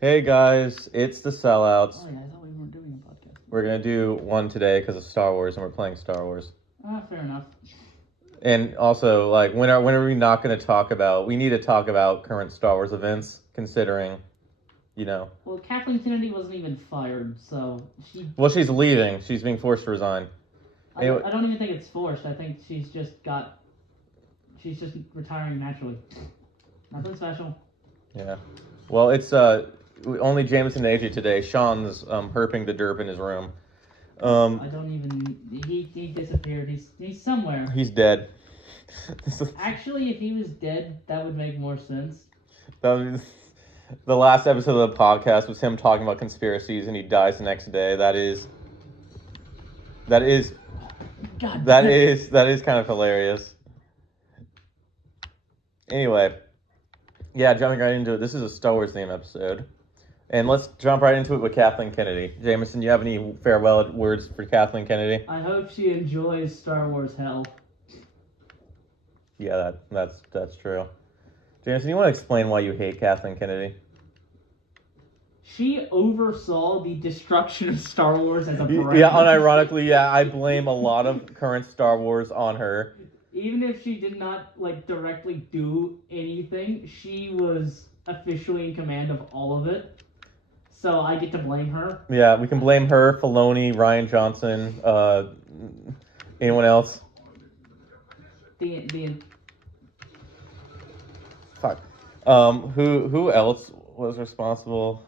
Hey guys, it's the Sellouts. Oh yeah, I thought we weren't doing a podcast. We're gonna do one today because of Star Wars, and we're playing Star Wars. Fair enough. And also, like, when are we not gonna talk about? We need to talk about current Star Wars events, considering, Well, Kathleen Kennedy wasn't even fired, so she. Well, she's leaving. She's being forced to resign. I don't even think it's forced. I think she's just retiring naturally. Nothing special. Yeah. Well, it's only Jameson and AJ today. Sean's herping the derp in his room. I don't even. He disappeared. He's somewhere. He's dead. Actually, if he was dead, that would make more sense. That was, the last episode of the podcast was him talking about conspiracies, and he dies the next day. That is God. that is kind of hilarious. Anyway, yeah, jumping right into it. This is a Star Wars themed episode, and let's jump right into it with Kathleen Kennedy. Jameson, you have any farewell words for Kathleen Kennedy? I hope she enjoys Star Wars hell. Yeah, that's true. Jameson, you want to explain why you hate Kathleen Kennedy? She oversaw the destruction of Star Wars as a brand. Yeah, unironically, yeah, I blame a lot of current Star Wars on her. Even if she did not, directly do anything, she was officially in command of all of it. So I get to blame her. Yeah, we can blame her, Filoni, Rian Johnson, anyone else? Fuck. Who else was responsible?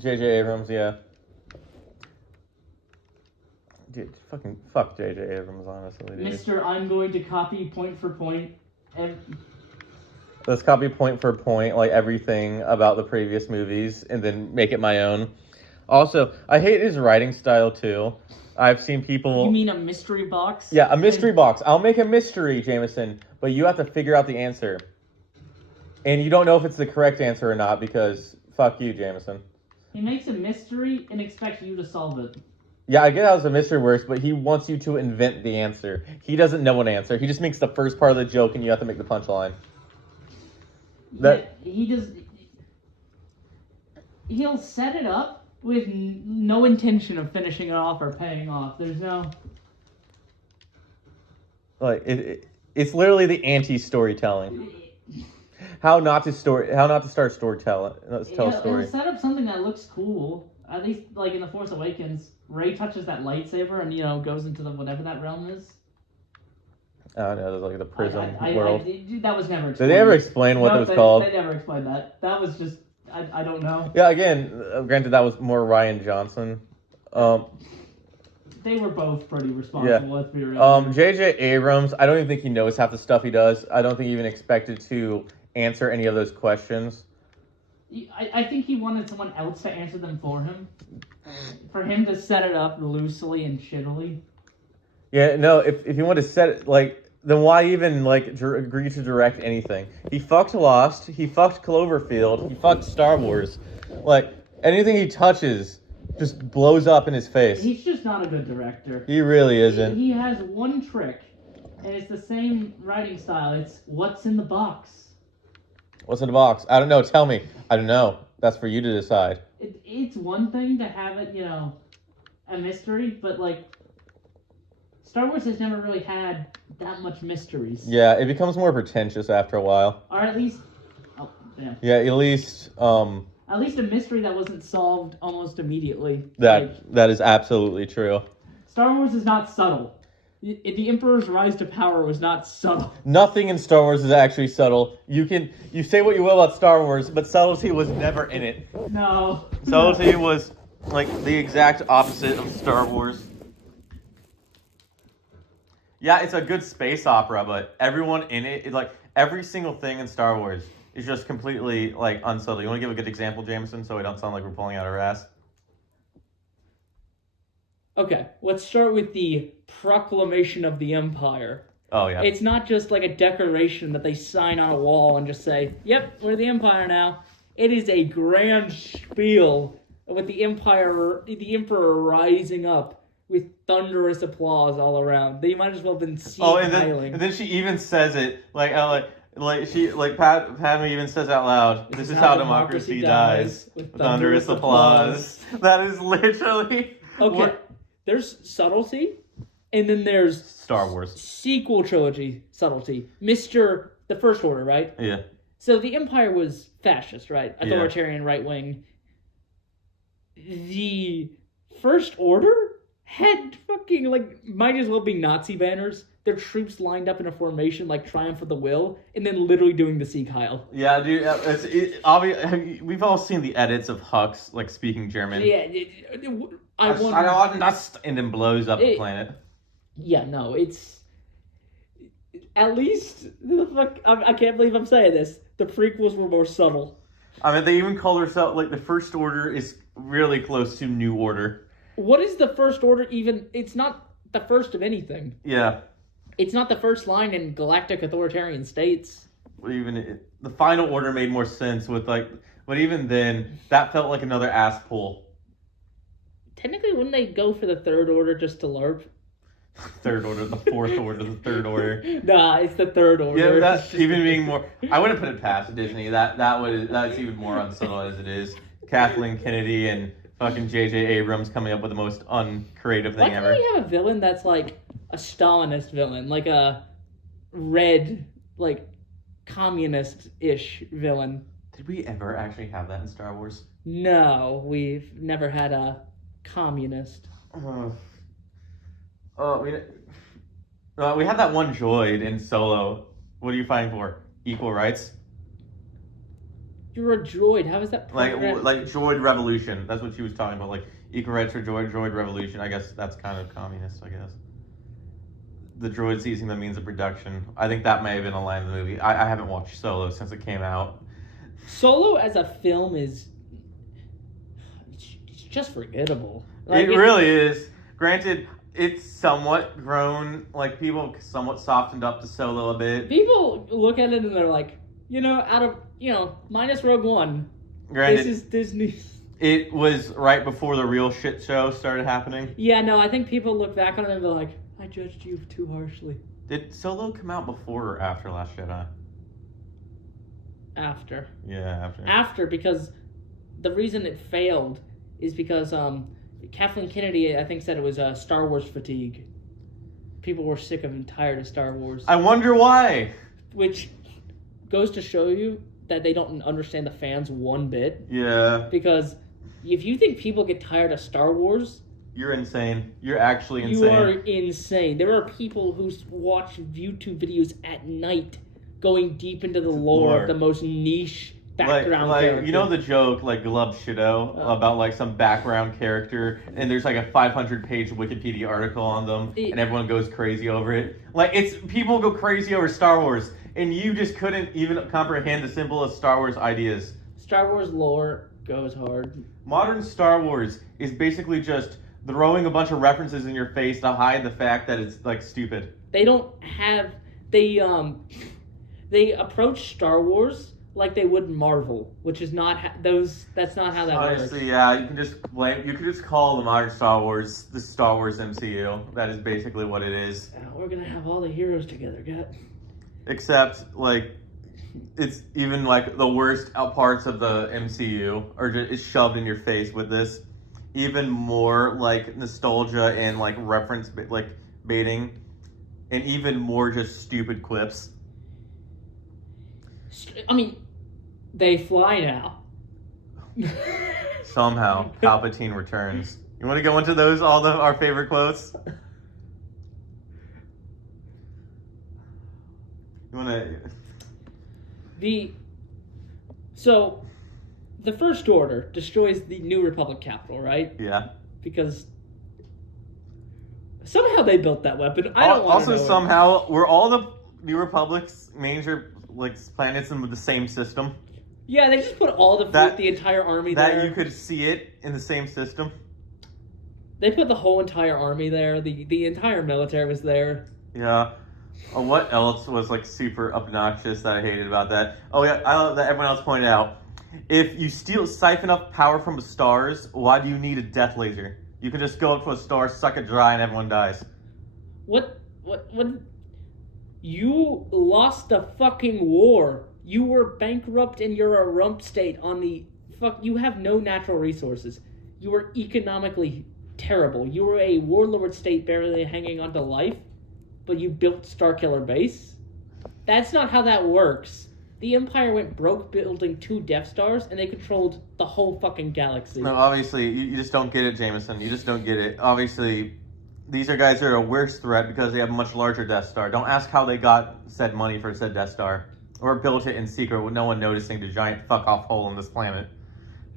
J.J. Abrams, yeah. Dude, fuck J.J. Abrams, honestly, dude. Mr. I'm going to copy point for point. Let's copy point for point, like, everything about the previous movies, and then make it my own. Also, I hate his writing style, too. I've seen people... You mean a mystery box? Yeah, a mystery box. I'll make a mystery, Jameson, but you have to figure out the answer. And you don't know if it's the correct answer or not, because fuck you, Jameson. He makes a mystery and expects you to solve it. Yeah, I get how the mystery works, but he wants you to invent the answer. He doesn't know an answer. He just makes the first part of the joke, and you have to make the punchline. He'll set it up with no intention of finishing it off or paying off. There's no... Like, it's literally the anti-storytelling. How not to start storytelling. Tell a story. He'll set up something that looks cool. At least, in The Force Awakens, Rey touches that lightsaber and, goes into whatever that realm is. I don't know, there's the prism world. That was never explained. Did they ever explain what it was called? They never explained that. That was just, I don't know. Yeah, again, granted that was more Rian Johnson. They were both pretty responsible, let's be real. J.J. Abrams, I don't even think he knows half the stuff he does. I don't think he even expected to answer any of those questions. I think he wanted someone else to answer them for him. For him to set it up loosely and shittily. Yeah, no, if you want to set it, then why even, agree to direct anything? He fucked Lost, he fucked Cloverfield, he fucked Star Wars. Anything he touches just blows up in his face. He's just not a good director. He really isn't. He has one trick, and it's the same writing style. It's what's in the box. What's in the box? I don't know. Tell me. I don't know. That's for you to decide. It's one thing to have it, a mystery, but, Star Wars has never really had that much mysteries. Yeah, it becomes more pretentious after a while. Or at least... Oh, damn. Yeah, at least a mystery that wasn't solved almost immediately. That is absolutely true. Star Wars is not subtle. The Emperor's rise to power was not subtle. Nothing in Star Wars is actually subtle. You say what you will about Star Wars, but subtlety was never in it. No. Subtlety was the exact opposite of Star Wars. Yeah, it's a good space opera, but everyone in it, every single thing in Star Wars is just completely unsubtle. You want to give a good example, Jameson, so we don't sound like we're pulling out our ass? Okay, let's start with the proclamation of the Empire. Oh, yeah. It's not just a decoration that they sign on a wall and just say, yep, we're the Empire now. It is a grand spiel with the Emperor rising up with thunderous applause all around. They might as well have been smiling. And then she even says it, Padme even says out loud, "This is how democracy dies, with thunderous applause." That is literally Okay, there's subtlety, and then there's Star Wars. Sequel trilogy subtlety. The First Order, right? Yeah. So the Empire was fascist, right? Yeah. Authoritarian, right wing. The First Order had fucking, might as well be Nazi banners. Their troops lined up in a formation like Triumph of the Will, and then literally doing the Sieg Heil. Yeah, dude. It's obvious. We've all seen the edits of Hux speaking German. Yeah, and then blows up the planet. Yeah, no, it's at least I can't believe I'm saying this. The prequels were more subtle. I mean, they even call themselves the First Order is really close to New Order. What is the First Order even? It's not the first of anything. Yeah. It's not the first line in galactic authoritarian states. The Final Order made more sense but even then, that felt like another ass pull. Technically, wouldn't they go for the Third Order just to LARP? Third Order, the Fourth Order, the Third Order. Nah, it's the Third Order. Yeah, that's even being more. I wouldn't put it past Disney. That's even more unsubtle as it is. Kathleen Kennedy and fucking J.J. Abrams coming up with the most uncreative thing ever. Why can't we have a villain that's like a Stalinist villain, like a red, communist-ish villain? Did we ever actually have that in Star Wars? No, we've never had a communist. We had that one droid in Solo. What are you fighting for? Equal rights? You're a droid. How is that program? Like droid revolution. That's what she was talking about. Equal rights for droid revolution. I guess that's kind of communist, I guess. The droid seizing the means of production. I think that may have been a line in the movie. I haven't watched Solo since it came out. Solo as a film it's just forgettable. It really is. Granted, it's somewhat grown. People somewhat softened up to Solo a bit. People look at it and they're like, minus Rogue One. Granted, this is Disney. It was right before the real shit show started happening. Yeah, no, I think people look back on it and be like, I judged you too harshly. Did Solo come out before or after Last Jedi? After. Yeah, after. After, because the reason it failed is because Kathleen Kennedy, I think, said it was Star Wars fatigue. People were sick and tired of Star Wars. I wonder why. Which goes to show you that they don't understand the fans one bit. Yeah. Because if you think people get tired of Star Wars... You're insane. You're actually insane. You are insane. There are people who watch YouTube videos at night going deep into the lore of the most niche background character. You know the joke, Glub Shido, about some background character, and there's a 500-page Wikipedia article on them, and everyone goes crazy over it. People go crazy over Star Wars, and you just couldn't even comprehend the simplest Star Wars ideas. Star Wars lore goes hard. Modern Star Wars is basically just throwing a bunch of references in your face to hide the fact that it's stupid. They don't have they approach Star Wars like they would Marvel, which is not that's not how that works. Honestly, yeah, you can just call the modern Star Wars the Star Wars MCU. That is basically what it is. We're gonna have all the heroes together, Gat. Except it's even the worst parts of the MCU are just shoved in your face with this. Even more nostalgia and reference baiting, and even more just stupid quips. I mean, they fly now. Somehow, Palpatine returns. You want to go into those, our favorite quotes? You want to... So, the First Order destroys the New Republic capital, right? Yeah. Because somehow they built that weapon. I don't want to know. Also, somehow, were all the New Republic's major planets in the same system? Yeah, they just put all the entire army there. That you could see it in the same system? They put the whole entire army there. The entire military was there. Yeah. What else was super obnoxious that I hated about that? Oh yeah, I love that everyone else pointed out. If you siphon up power from the stars, why do you need a death laser? You can just go up to a star, suck it dry, and everyone dies. What? You lost the fucking war. You were bankrupt and you're a rump state on the fuck. You have no natural resources. You were economically terrible. You were a warlord state barely hanging on to life, but you built Starkiller Base. That's not how that works. The Empire went broke building 2 Death Stars, and they controlled the whole fucking galaxy. No, obviously, you just don't get it, Jameson. You just don't get it. Obviously, these are guys that are a worse threat because they have a much larger Death Star. Don't ask how they got said money for said Death Star. Or built it in secret with no one noticing the giant fuck-off hole in this planet.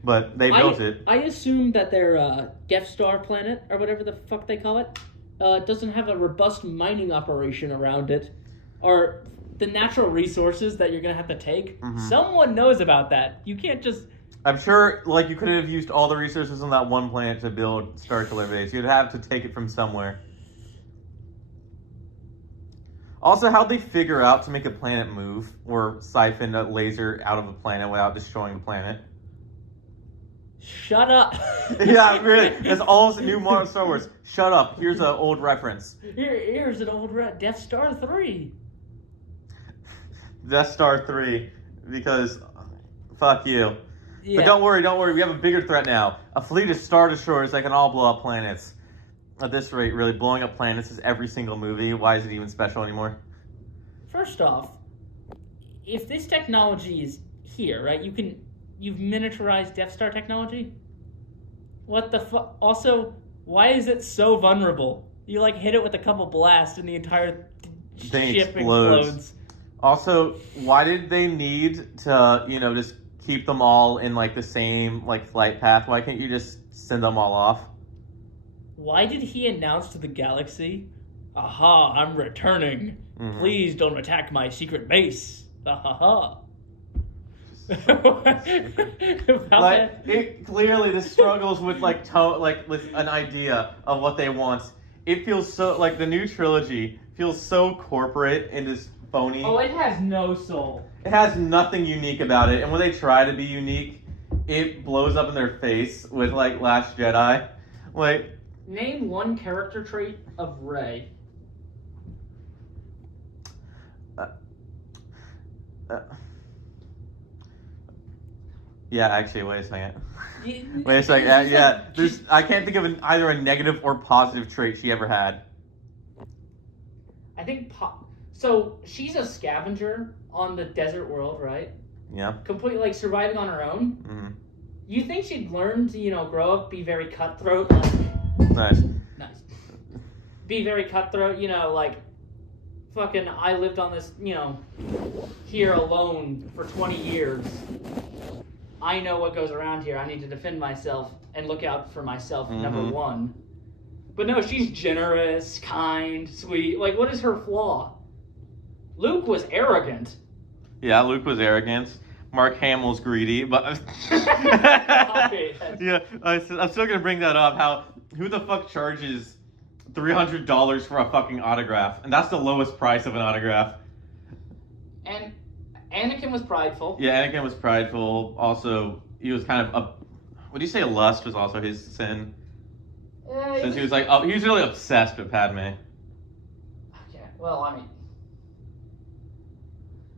But they built it. I assume that their Death Star planet, or whatever the fuck they call it, doesn't have a robust mining operation around it. Or the natural resources that you're going to have to take. Mm-hmm. Someone knows about that. You can't just... I'm sure, like, you could have used all the resources on that one planet to build Starkiller Base. You'd have to take it from somewhere. Also, how'd they figure out to make a planet move or siphon a laser out of a planet without destroying the planet? Shut up. Yeah, really. It's almost a new modern Star Wars. Shut up. Here's an old reference. Here's an old Death Star 3. Death Star 3. Because, fuck you. Yeah. But don't worry. We have a bigger threat now. A fleet of Star Destroyers that can all blow up planets. At this rate, really, blowing up planets is every single movie. Why is it even special anymore? First off, if this technology is here, right, you've miniaturized Death Star technology? What the fuck? Also, why is it so vulnerable? You, like, hit it with a couple blasts and the entire ship explodes. Also, why did they need to, just keep them all in, like, the same, like, flight path? Why can't you just send them all off? Why did he announce to the galaxy, "Aha, I'm returning. Mm-hmm. Please don't attack my secret base." Ahaha. Clearly, this struggles with with an idea of what they want. It feels so like the new trilogy feels so corporate and just phony. Oh, it has no soul. It has nothing unique about it, and when they try to be unique, it blows up in their face with like Last Jedi. Like, name one character trait of Rey. Yeah, actually, wait a second. Wait a second. Yeah, I can't think of either a negative or positive trait she ever had. I think so. She's a scavenger on the desert world, right? Yeah. Completely like surviving on her own. Mm-hmm. You think she'd learn to, grow up, be very cutthroat? Nice. Be very cutthroat, like, fucking, I lived on this, here alone for 20 years. I know what goes around here. I need to defend myself and look out for myself, mm-hmm. number one. But no, she's generous, kind, sweet. Like, what is her flaw? Luke was arrogant. Yeah, Luke was arrogant. Mark Hamill's greedy, but... Yeah, I'm still gonna bring that up. Who the fuck charges $300 for a fucking autograph? And that's the lowest price of an autograph. And Anakin was prideful. Yeah, Anakin was prideful. Also, he was kind of would you say lust was also his sin? Since he was like, he was really obsessed with Padme. Okay, well, I mean,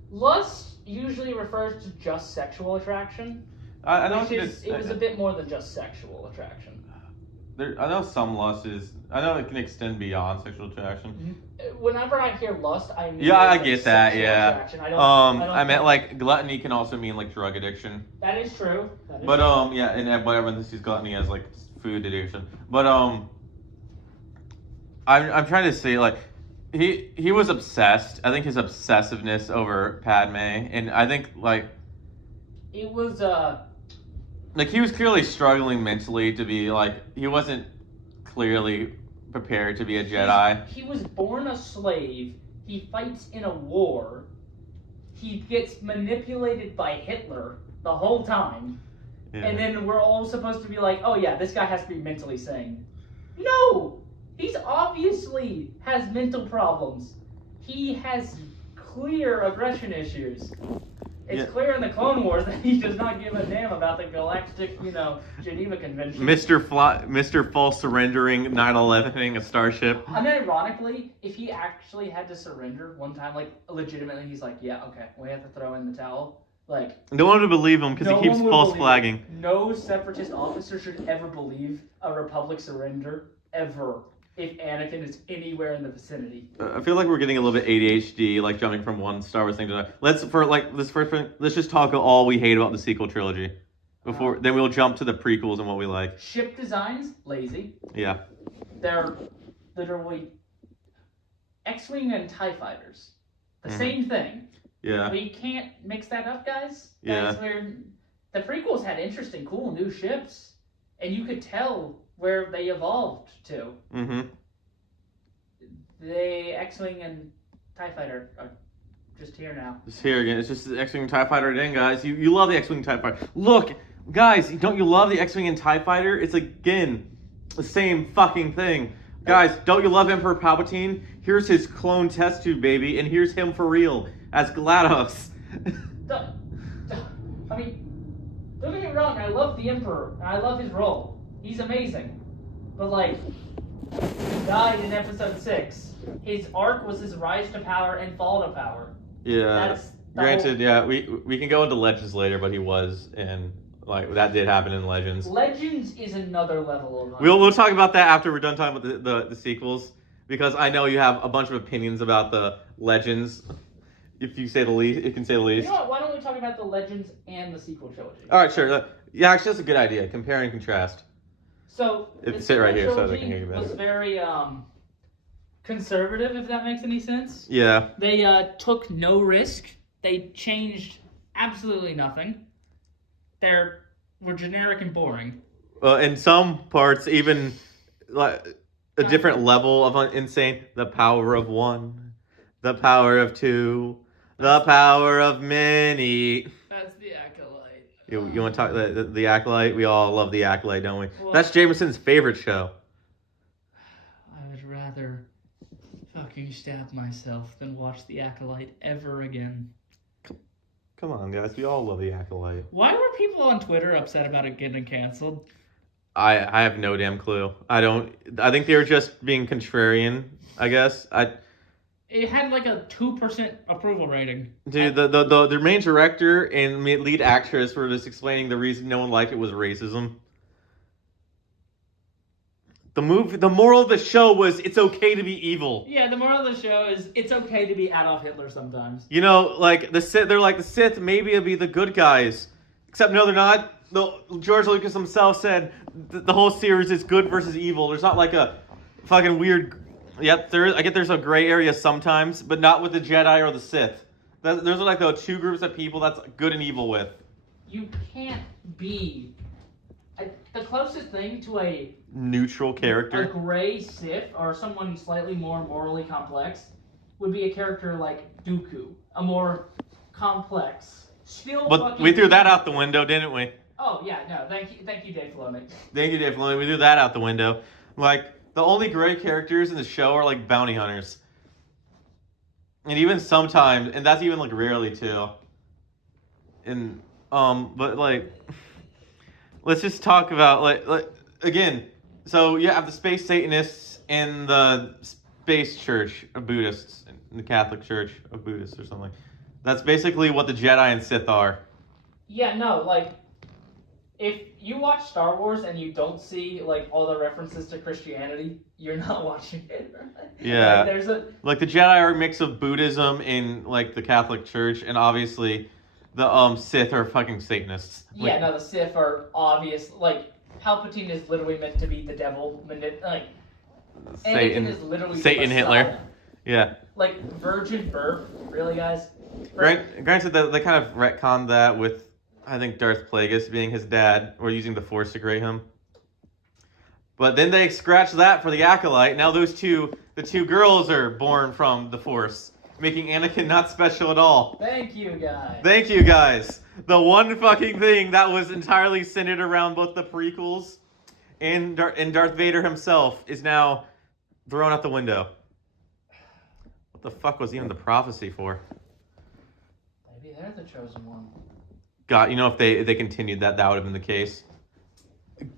lust usually refers to just sexual attraction. I know it was a bit more than just sexual attraction. I know some lust is. I know it can extend beyond sexual attraction. Whenever I hear lust, I mean. Yeah, I get that. Yeah. Attraction. I meant like gluttony can also mean like drug addiction. That is true. Yeah, and whatever this is gluttony as like food addiction. But I'm trying to say like. He was obsessed. I think his obsessiveness over Padme, and I think like it was like he was clearly struggling mentally to be like he wasn't clearly prepared to be a Jedi. He was born a slave. He fights in a war. He gets manipulated by Hitler the whole time, and then we're all supposed to be like, oh yeah, this guy has to be mentally sane. No. He's obviously has mental problems. He has clear aggression issues. It's clear in the Clone Wars that he does not give a damn about the galactic, Geneva Convention. Mr. False surrendering 9/11ing a starship. I mean, ironically, if he actually had to surrender one time, like, legitimately, he's like, yeah, okay, we have to throw in the towel. Like, no one would believe him because he keeps false flagging. No separatist officer should ever believe a Republic surrender, ever, if Anakin is anywhere in the vicinity. I feel like we're getting a little bit ADHD, like jumping from one Star Wars thing to another. Let's just talk all we hate about the sequel trilogy. Then we'll jump to the prequels and what we like. Ship designs, lazy. Yeah. They're literally X-Wing and TIE fighters. The same thing. Yeah. But you can't mix that up, guys. Yeah. That's where the prequels had interesting, cool new ships, and you could tell where they evolved to. Mm-hmm. The X-Wing and TIE fighter are just here now. It's here again. It's just the X-Wing and TIE fighter again, guys. You love the X-Wing and TIE fighter. Look, guys, don't you love the X-Wing and TIE fighter? It's again the same fucking thing. Guys, don't you love Emperor Palpatine? Here's his clone test tube, baby, and here's him for real as GLaDOS. I mean, don't get me wrong, I love the Emperor, and I love his role. He's amazing. But, like, he died in Episode 6. His arc was his rise to power and fall to power. Yeah. Granted, yeah, we can go into Legends later, but he was, and, like, that did happen in Legends. Legends is another level of... We'll talk about that after we're done talking about the sequels, because I know you have a bunch of opinions about the Legends. If you say the least, you can say the least. You know what? Why don't we talk about the Legends and the sequel trilogy? All right, sure. Yeah, actually, that's a good idea. Compare and contrast. So Sit right here so they can hear you better. Was very conservative, if that makes any sense. Yeah. They took no risk. They changed absolutely nothing. Were generic and boring. In some parts, even like a different level of insane. The power of one, the power of two, the power of many. That's the Acolyte. You want to talk the Acolyte? We all love the Acolyte, don't we? Well, that's Jameson's favorite show. I would rather fucking stab myself than watch the Acolyte ever again. Come on, guys. We all love the Acolyte. Why were people on Twitter upset about it getting canceled? I have no damn clue. I think they were just being contrarian, I guess. It had like a 2% approval rating. Dude, the main director and lead actress were just explaining the reason no one liked it was racism. The moral of the show was it's okay to be evil. Yeah, the moral of the show is it's okay to be Adolf Hitler sometimes. You know, like the Sith, they're like the Sith. Maybe it'll be the good guys, except no, they're not. George Lucas himself said the whole series is good versus evil. There's not like a fucking weird. Yep, I get there's a gray area sometimes, but not with the Jedi or the Sith. Those are like the two groups of people that's good and evil with. You can't be the closest thing to a neutral character. A gray Sith or someone slightly more morally complex would be a character like Dooku, a more complex. But we threw that out the window, didn't we? Oh yeah, no, thank you, Dave Filoni. Thank you, Dave Filoni. We threw that out the window. Like the only gray characters in the show are like bounty hunters, and even sometimes, and that's even like rarely too. And but like, let's just talk about like again. So you have the space Satanists and the space church of Buddhists, the Catholic Church of Buddhists or something. That's basically what the Jedi and Sith are. Yeah, no, like, if you watch Star Wars and you don't see, like, all the references to Christianity, you're not watching it, right? Yeah. Like, the Jedi are a mix of Buddhism and, like, the Catholic Church, and obviously the Sith are fucking Satanists. Yeah, no, the Sith are obvious, like, Palpatine is literally meant to be the devil, like, Satan Anakin is literally Satan Hitler. Yeah. Like, virgin birth, really, guys? Granted, they kind of retconned that with, I think, Darth Plagueis being his dad, or using the Force to grade him. But then they scratched that for the Acolyte. Now the two girls are born from the Force, making Anakin not special at all. Thank you, guys. Thank you, guys. The one fucking thing that was entirely centered around both the prequels and Darth Vader himself is now thrown out the window. What the fuck was even the prophecy for? Maybe they're the chosen one. God, if they continued that would have been the case.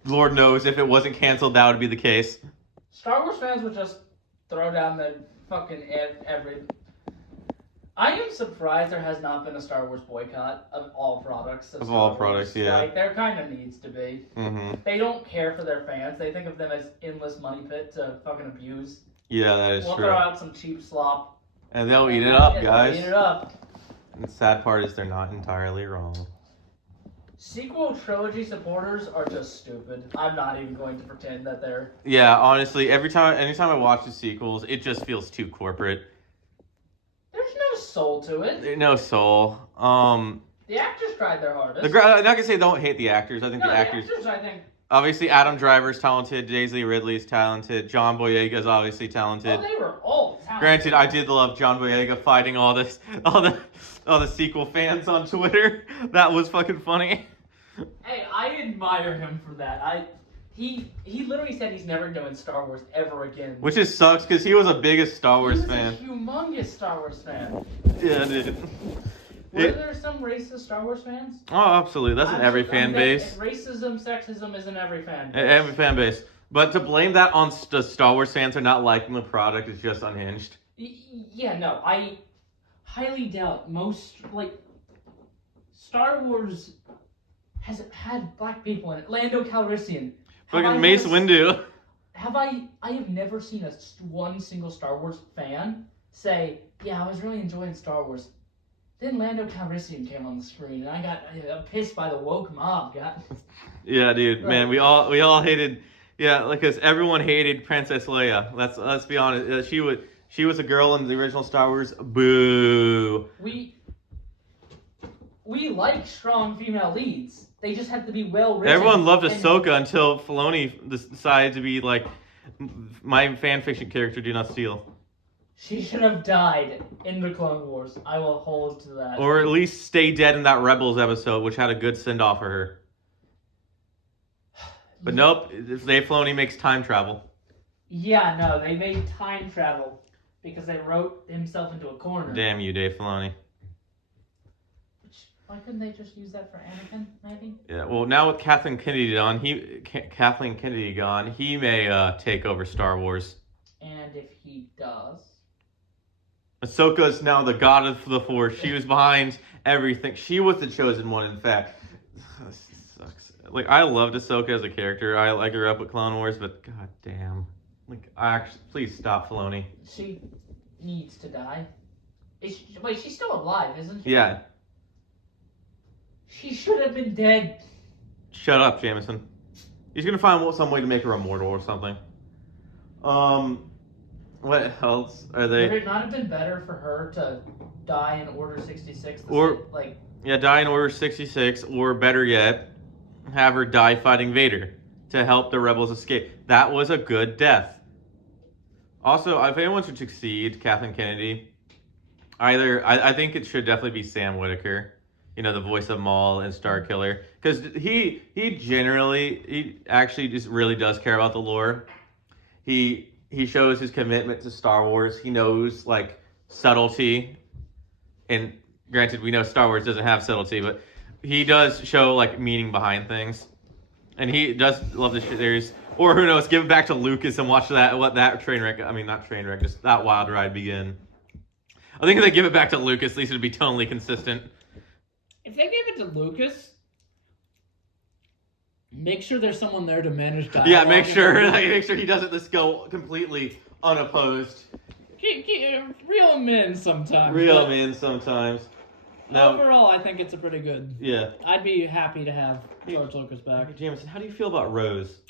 Lord knows if it wasn't canceled, that would be the case. Star Wars fans would just throw down the fucking every. I am surprised there has not been a Star Wars boycott of all products. Of all products, yeah. Like, there kind of needs to be. Mm-hmm. They don't care for their fans. They think of them as endless money pit to fucking abuse. Yeah, that is We'll true. throw out some cheap slop. And they'll eat it up, guys. They'll eat it up. And the sad part is they're not entirely wrong. Sequel trilogy supporters are just stupid. I'm not even going to pretend that they're... Yeah, honestly, anytime I watch the sequels, it just feels too corporate. There's no soul to it. There's no soul. The actors tried their hardest. I'm not gonna say don't hate the actors. I think the actors, I think... Obviously, Adam Driver's talented. Daisy Ridley's talented. John Boyega's obviously talented. Oh, they were all talented. Granted, I did love John Boyega fighting all the sequel fans on Twitter. That was fucking funny. Hey, I admire him for that. He literally said he's never doing Star Wars ever again. Which just sucks because he was the biggest Star Wars fan. He was a humongous Star Wars fan. Yeah, dude. Were there some racist Star Wars fans? Oh, absolutely. That's in every fan base. Racism, sexism is in every fan base. Every fan base. But to blame that on the Star Wars fans for not liking the product is just unhinged. Yeah, no, I highly doubt most, Star Wars has had black people in it. Lando Calrissian. Fucking Mace Windu. I have never seen one single Star Wars fan say, yeah, I was really enjoying Star Wars. Then Lando Calrissian came on the screen, and I got pissed by the woke mob. Yeah, dude, right. Man, we all hated, because everyone hated Princess Leia. Let's be honest. She was a girl in the original Star Wars. Boo. We like strong female leads. They just have to be well written. Everyone loved Ahsoka until Filoni decided to be like, my fanfiction character, do not steal. She should have died in the Clone Wars. I will hold to that. Or at least stay dead in that Rebels episode, which had a good send-off for her. But nope, Dave Filoni makes time travel. Yeah, no, they made time travel because they wrote himself into a corner. Damn you, Dave Filoni. Why couldn't they just use that for Anakin, maybe? Yeah, well, now with Kathleen Kennedy gone, he may take over Star Wars. And if he does... Ahsoka is now the god of the Force. She was behind everything. She was the chosen one, in fact. This sucks. I loved Ahsoka as a character. I grew up with Clone Wars, but god damn. Please stop, Filoni. She needs to die. Wait, she's still alive, isn't she? Yeah. She should have been dead. Shut up, Jameson. He's gonna find some way to make her immortal or something. What else are they? Would it not have been better for her to die in Order 66? Die in Order 66, or better yet, have her die fighting Vader to help the rebels escape. That was a good death. Also, if anyone should succeed, Kathleen Kennedy, I think it should definitely be Sam Whitaker. The voice of Maul and Starkiller, because he actually just really does care about the lore. He shows his commitment to Star Wars. He knows subtlety, and granted, we know Star Wars doesn't have subtlety, but he does show meaning behind things, and he does love the series. Or who knows, give it back to Lucas and watch that train wreck. I mean, not train wreck, just that wild ride begin. I think if they give it back to Lucas, at least it'd be totally consistent. If they gave it to Lucas, make sure there's someone there to manage dialogue. Yeah, make sure he doesn't just go completely unopposed. Reel him in sometimes. Now, overall, I think it's a pretty good. Yeah. I'd be happy to have George Lucas back. Jameson, how do you feel about Rose?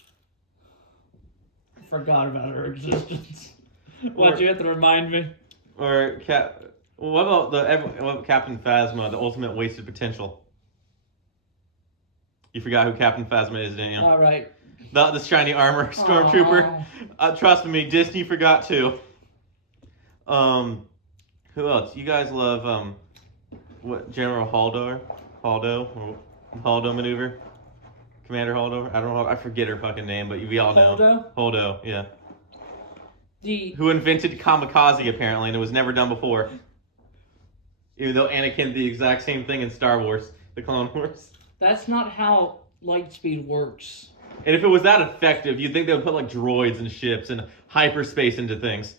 I forgot about her existence. Why'd you have to remind me? Or what about Captain Phasma, the ultimate wasted potential? You forgot who Captain Phasma is, didn't you? All right. The shiny armor stormtrooper. Trust me, Disney forgot too. Who else? You guys love what General Holdo maneuver? Commander Holdo? I don't know. I forget her fucking name, but we all know. Holdo, yeah. Who invented kamikaze apparently, and it was never done before. Even though Anakin did the exact same thing in Star Wars, the Clone Wars. That's not how light speed works. And if it was that effective, you'd think they would put like droids and ships and hyperspace into things.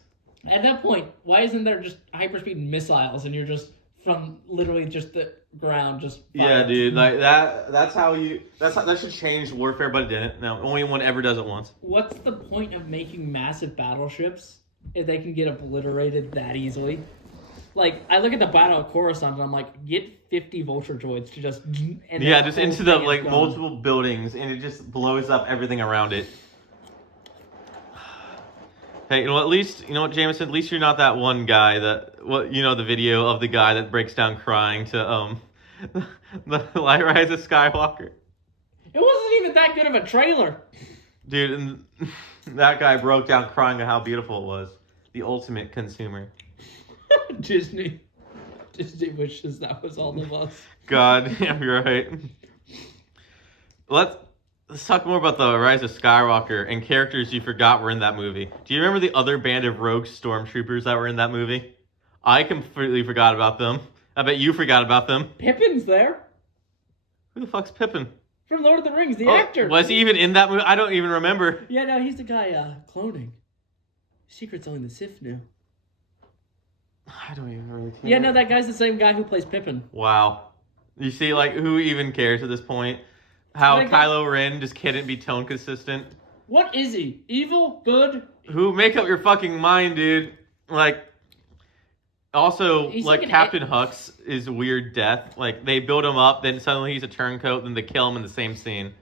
At that point, why isn't there just hyperspeed missiles and you're just from literally just the ground just Yeah, dude, like that's how that should change warfare, but it didn't. No, only one ever does it once. What's the point of making massive battleships if they can get obliterated that easily? Like, I look at the Battle of Coruscant and I'm like, get 50 vulture droids to just... And yeah, just into the, like, multiple buildings, and it just blows up everything around it. Hey, at least, Jameson, at least you're not that one guy that, the video of the guy that breaks down crying to, the Light Rise of Skywalker. It wasn't even that good of a trailer. Dude, and that guy broke down crying at how beautiful it was. The ultimate consumer. Disney wishes that was all of us. God, yeah, you're right. Let's talk more about the Rise of Skywalker and characters you forgot were in that movie. Do you remember the other band of rogue stormtroopers that were in that movie? I completely forgot about them. I bet you forgot about them. Pippin's there. Who the fuck's Pippin? From Lord of the Rings, the actor. Was he even in that movie? I don't even remember. Yeah, no, he's the guy cloning. Secrets only the Sith knew. I don't even really care. Yeah, no, that guy's the same guy who plays Pippin. Wow. You see, like, who even cares at this point? How Kylo Ren just couldn't be tone consistent. What is he? Evil? Good? Who? Make up your fucking mind, dude. Like, also, he's like Captain Hux is weird death. Like, they build him up, then suddenly he's a turncoat, then they kill him in the same scene.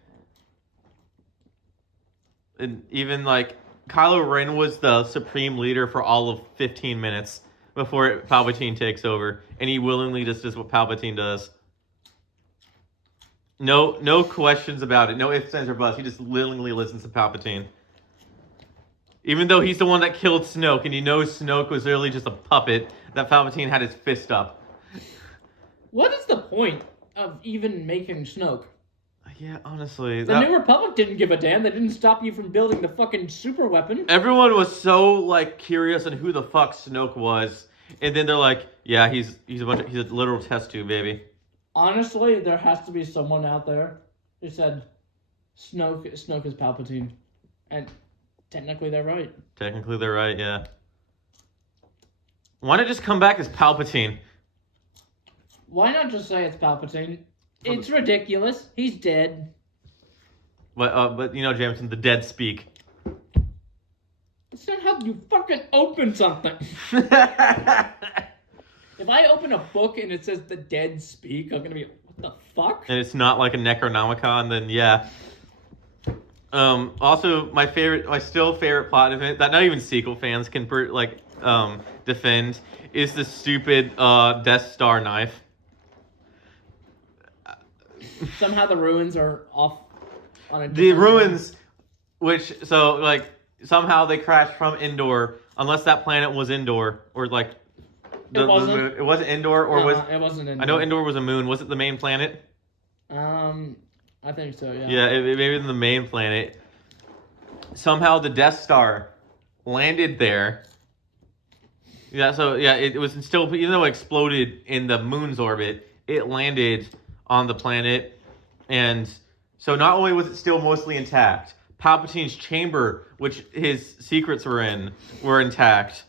And even, like, Kylo Ren was the supreme leader for all of 15 minutes before Palpatine takes over, and he willingly just does what Palpatine does. No questions about it. No ifs, ands, or buts. He just willingly listens to Palpatine. Even though he's the one that killed Snoke, and he knows Snoke was literally just a puppet that Palpatine had his fist up. What is the point of even making Snoke? Yeah, honestly. The New Republic didn't give a damn. They didn't stop you from building the fucking super weapon. Everyone was so, like, curious on who the fuck Snoke was. And then they're like, yeah, he's a literal test tube, baby. Honestly, there has to be someone out there who said Snoke is Palpatine. And technically they're right. Technically they're right, yeah. Why not just come back as Palpatine? Why not just say it's Palpatine? It's ridiculous. He's dead. But Jameson, the dead speak. That's not how you fucking open something. If I open a book and it says the dead speak, I'm gonna be, what the fuck? And it's not like a Necronomicon, then yeah. Also, my still favorite plot event that not even sequel fans can defend is the stupid Death Star knife. Somehow the ruins are off on a the ruins, somehow they crashed from Endor, unless that planet was Endor, or like the moon. It wasn't Endor, or it wasn't Endor. I know Endor was a moon. Was it the main planet? I think so. Yeah. Yeah, maybe the main planet. Somehow the Death Star landed there. Yeah, so yeah, it was still, even though it exploded in the moon's orbit, it landed on the planet, and so not only was it still mostly intact, Palpatine's chamber, which his secrets were in, were intact.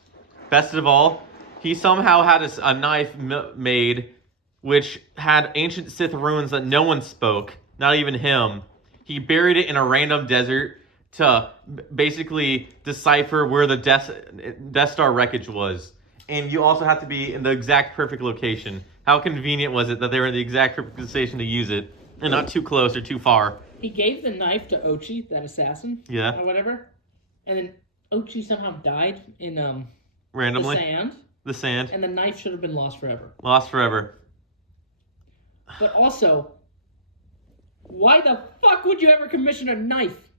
Best of all, he somehow had a knife made which had ancient Sith runes that no one spoke, not even him. He buried it in a random desert to basically decipher where the Death Star wreckage was. And you also have to be in the exact perfect location. How convenient was it that they were in the exact perfect location to use it, and not too close or too far? He gave the knife to Ochi, that assassin. Yeah. Or whatever. And then Ochi somehow died in randomly the sand. And the knife should have been lost forever. Lost forever. But also, why the fuck would you ever commission a knife?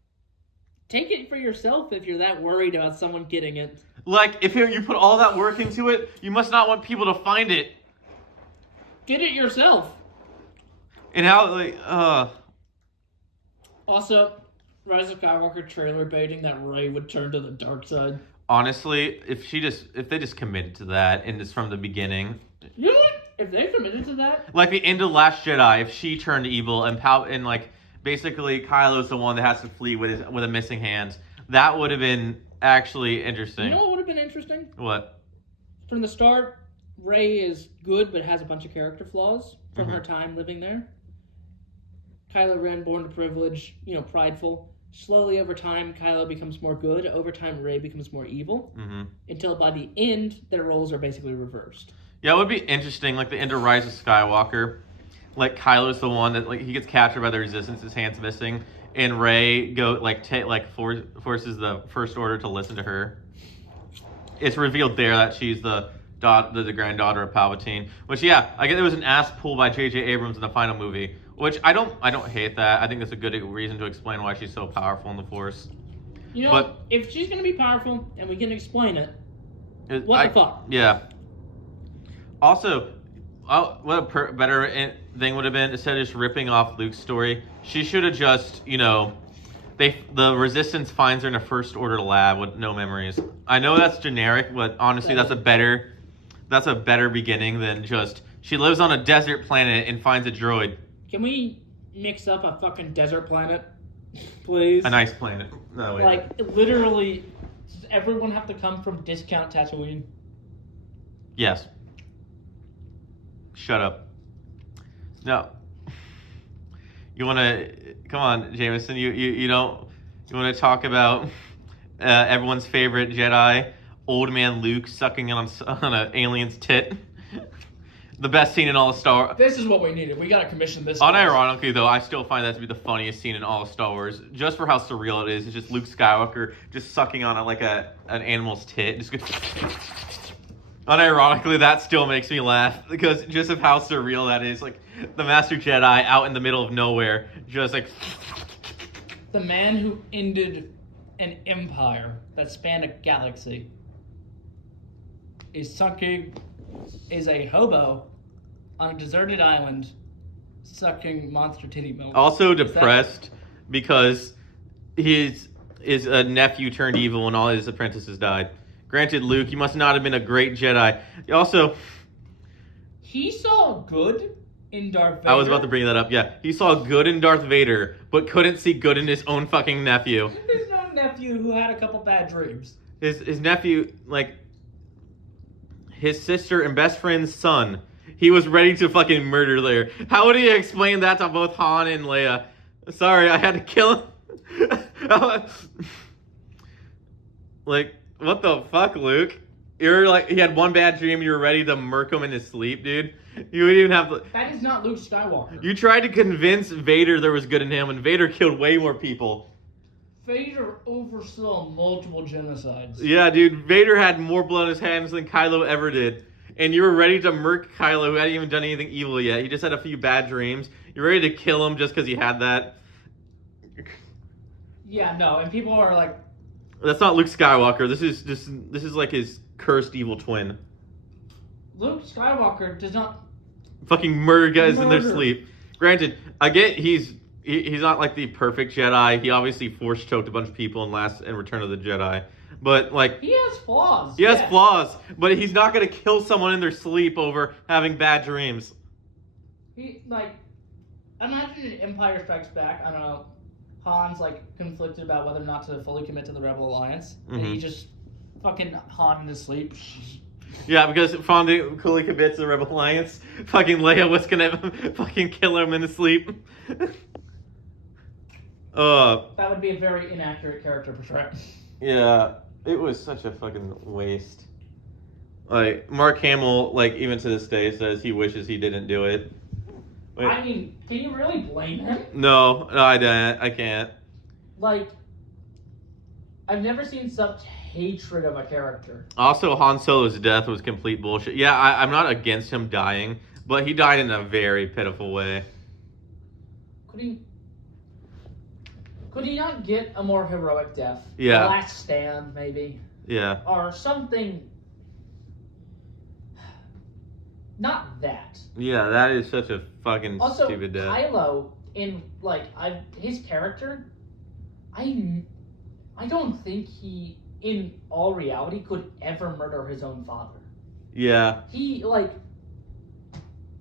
Take it for yourself if you're that worried about someone getting it. Like, if you put all that work into it, you must not want people to find it. Get it yourself. And how, Also, Rise of Skywalker trailer baiting that Rey would turn to the dark side. Honestly, if they just committed to that and it's from the beginning. You know what? If they committed to that, Like the end of Last Jedi, if she turned evil and like basically Kylo's the one that has to flee with a missing hand, that would have been actually interesting. you know what would have been interesting? What? From the start, Rey is good but has a bunch of character flaws from her time living there. Kylo Ren, born to privilege, prideful. Slowly over time, Kylo becomes more good. Over time, Rey becomes more evil. Until by the end, their roles are basically reversed. Yeah, it would be interesting, like the end of Rise of Skywalker. Like Kylo's the one that like he gets captured by the Resistance, his hand's missing, and Rey forces the First Order to listen to her. It's revealed there that she's the granddaughter of Palpatine. Which I get there was an ass pull by J.J. Abrams in the final movie, which I don't hate that. I think that's a good reason to explain why she's so powerful in the Force. If she's gonna be powerful and we can explain it, the fuck? Yeah. Also, what a better thing would have been, instead of just ripping off Luke's story, she should have just, the Resistance finds her in a First Order lab with no memories. I know that's generic, but honestly, that's a better beginning than just she lives on a desert planet and finds a droid. Can we mix up a fucking desert planet, please? A nice planet. No, wait. Like literally, does everyone have to come from discount Tatooine? Yes. Shut up. No. You want to... Come on, Jameson. You don't... You want to talk about everyone's favorite Jedi, old man Luke sucking on an alien's tit? The best scene in all of Star Wars. This is what we needed. We got to commission this. Unironically, though, I still find that to be the funniest scene in all of Star Wars. Just for how surreal it is. It's just Luke Skywalker just sucking on an animal's tit. Just unironically, that still makes me laugh because just of how surreal that is. Like the Master Jedi out in the middle of nowhere, just like the man who ended an empire that spanned a galaxy is a hobo on a deserted island sucking monster titty milk. Also depressed because his nephew turned evil and all his apprentices died. Granted, Luke, you must not have been a great Jedi. Also, he saw good in Darth Vader. I was about to bring that up. Yeah, he saw good in Darth Vader, but couldn't see good in his own fucking nephew. His own nephew who had a couple bad dreams. His nephew, like his sister and best friend's son, he was ready to fucking murder there. How would he explain that to both Han and Leia? Sorry, I had to kill him. Like, what the fuck, Luke? You're like, he had one bad dream, you were ready to murk him in his sleep, dude. You wouldn't even have to... That is not Luke Skywalker. You tried to convince Vader there was good in him, and Vader killed way more people. Vader oversaw multiple genocides. Yeah, dude, Vader had more blood in his hands than Kylo ever did. And you were ready to murk Kylo, who hadn't even done anything evil yet. He just had a few bad dreams. You're ready to kill him just because he had that. Yeah, no, and people are like... That's not Luke Skywalker. This is like his cursed evil twin. Luke Skywalker does not... Fucking murder guys in their sleep. Granted, I get he's not like the perfect Jedi. He obviously force choked a bunch of people in Return of the Jedi. But like... He has flaws. He has flaws, but he's not going to kill someone in their sleep over having bad dreams. Imagine in Empire Strikes Back, I don't know, Han's conflicted about whether or not to fully commit to the Rebel Alliance, and he just fucking Han in his sleep. Yeah, because Han fully commits to the Rebel Alliance. Fucking Leia was gonna fucking kill him in his sleep. That would be a very inaccurate character portrayal. Yeah, it was such a fucking waste. Like Mark Hamill, even to this day, says he wishes he didn't do it. Wait. I mean, can you really blame him? No, I can't. I've never seen such hatred of a character. Also, Han Solo's death was complete bullshit. Yeah, I'm not against him dying, but he died in a very pitiful way. Could he not get a more heroic death? Yeah. The Last Stand, maybe. Yeah. Or something. Not that. Yeah, that is such a fucking stupid death. Also, Kylo, his character, I don't think he, in all reality, could ever murder his own father. Yeah. He,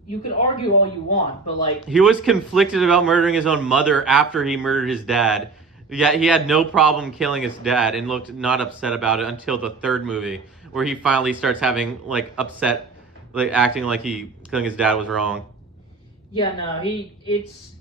you can argue all you want, but like He was conflicted about murdering his own mother after he murdered his dad. Yeah, he had no problem killing his dad and looked not upset about it until the third movie, where he finally starts having like upset, like acting like killing his dad was wrong. yeah, no, it's.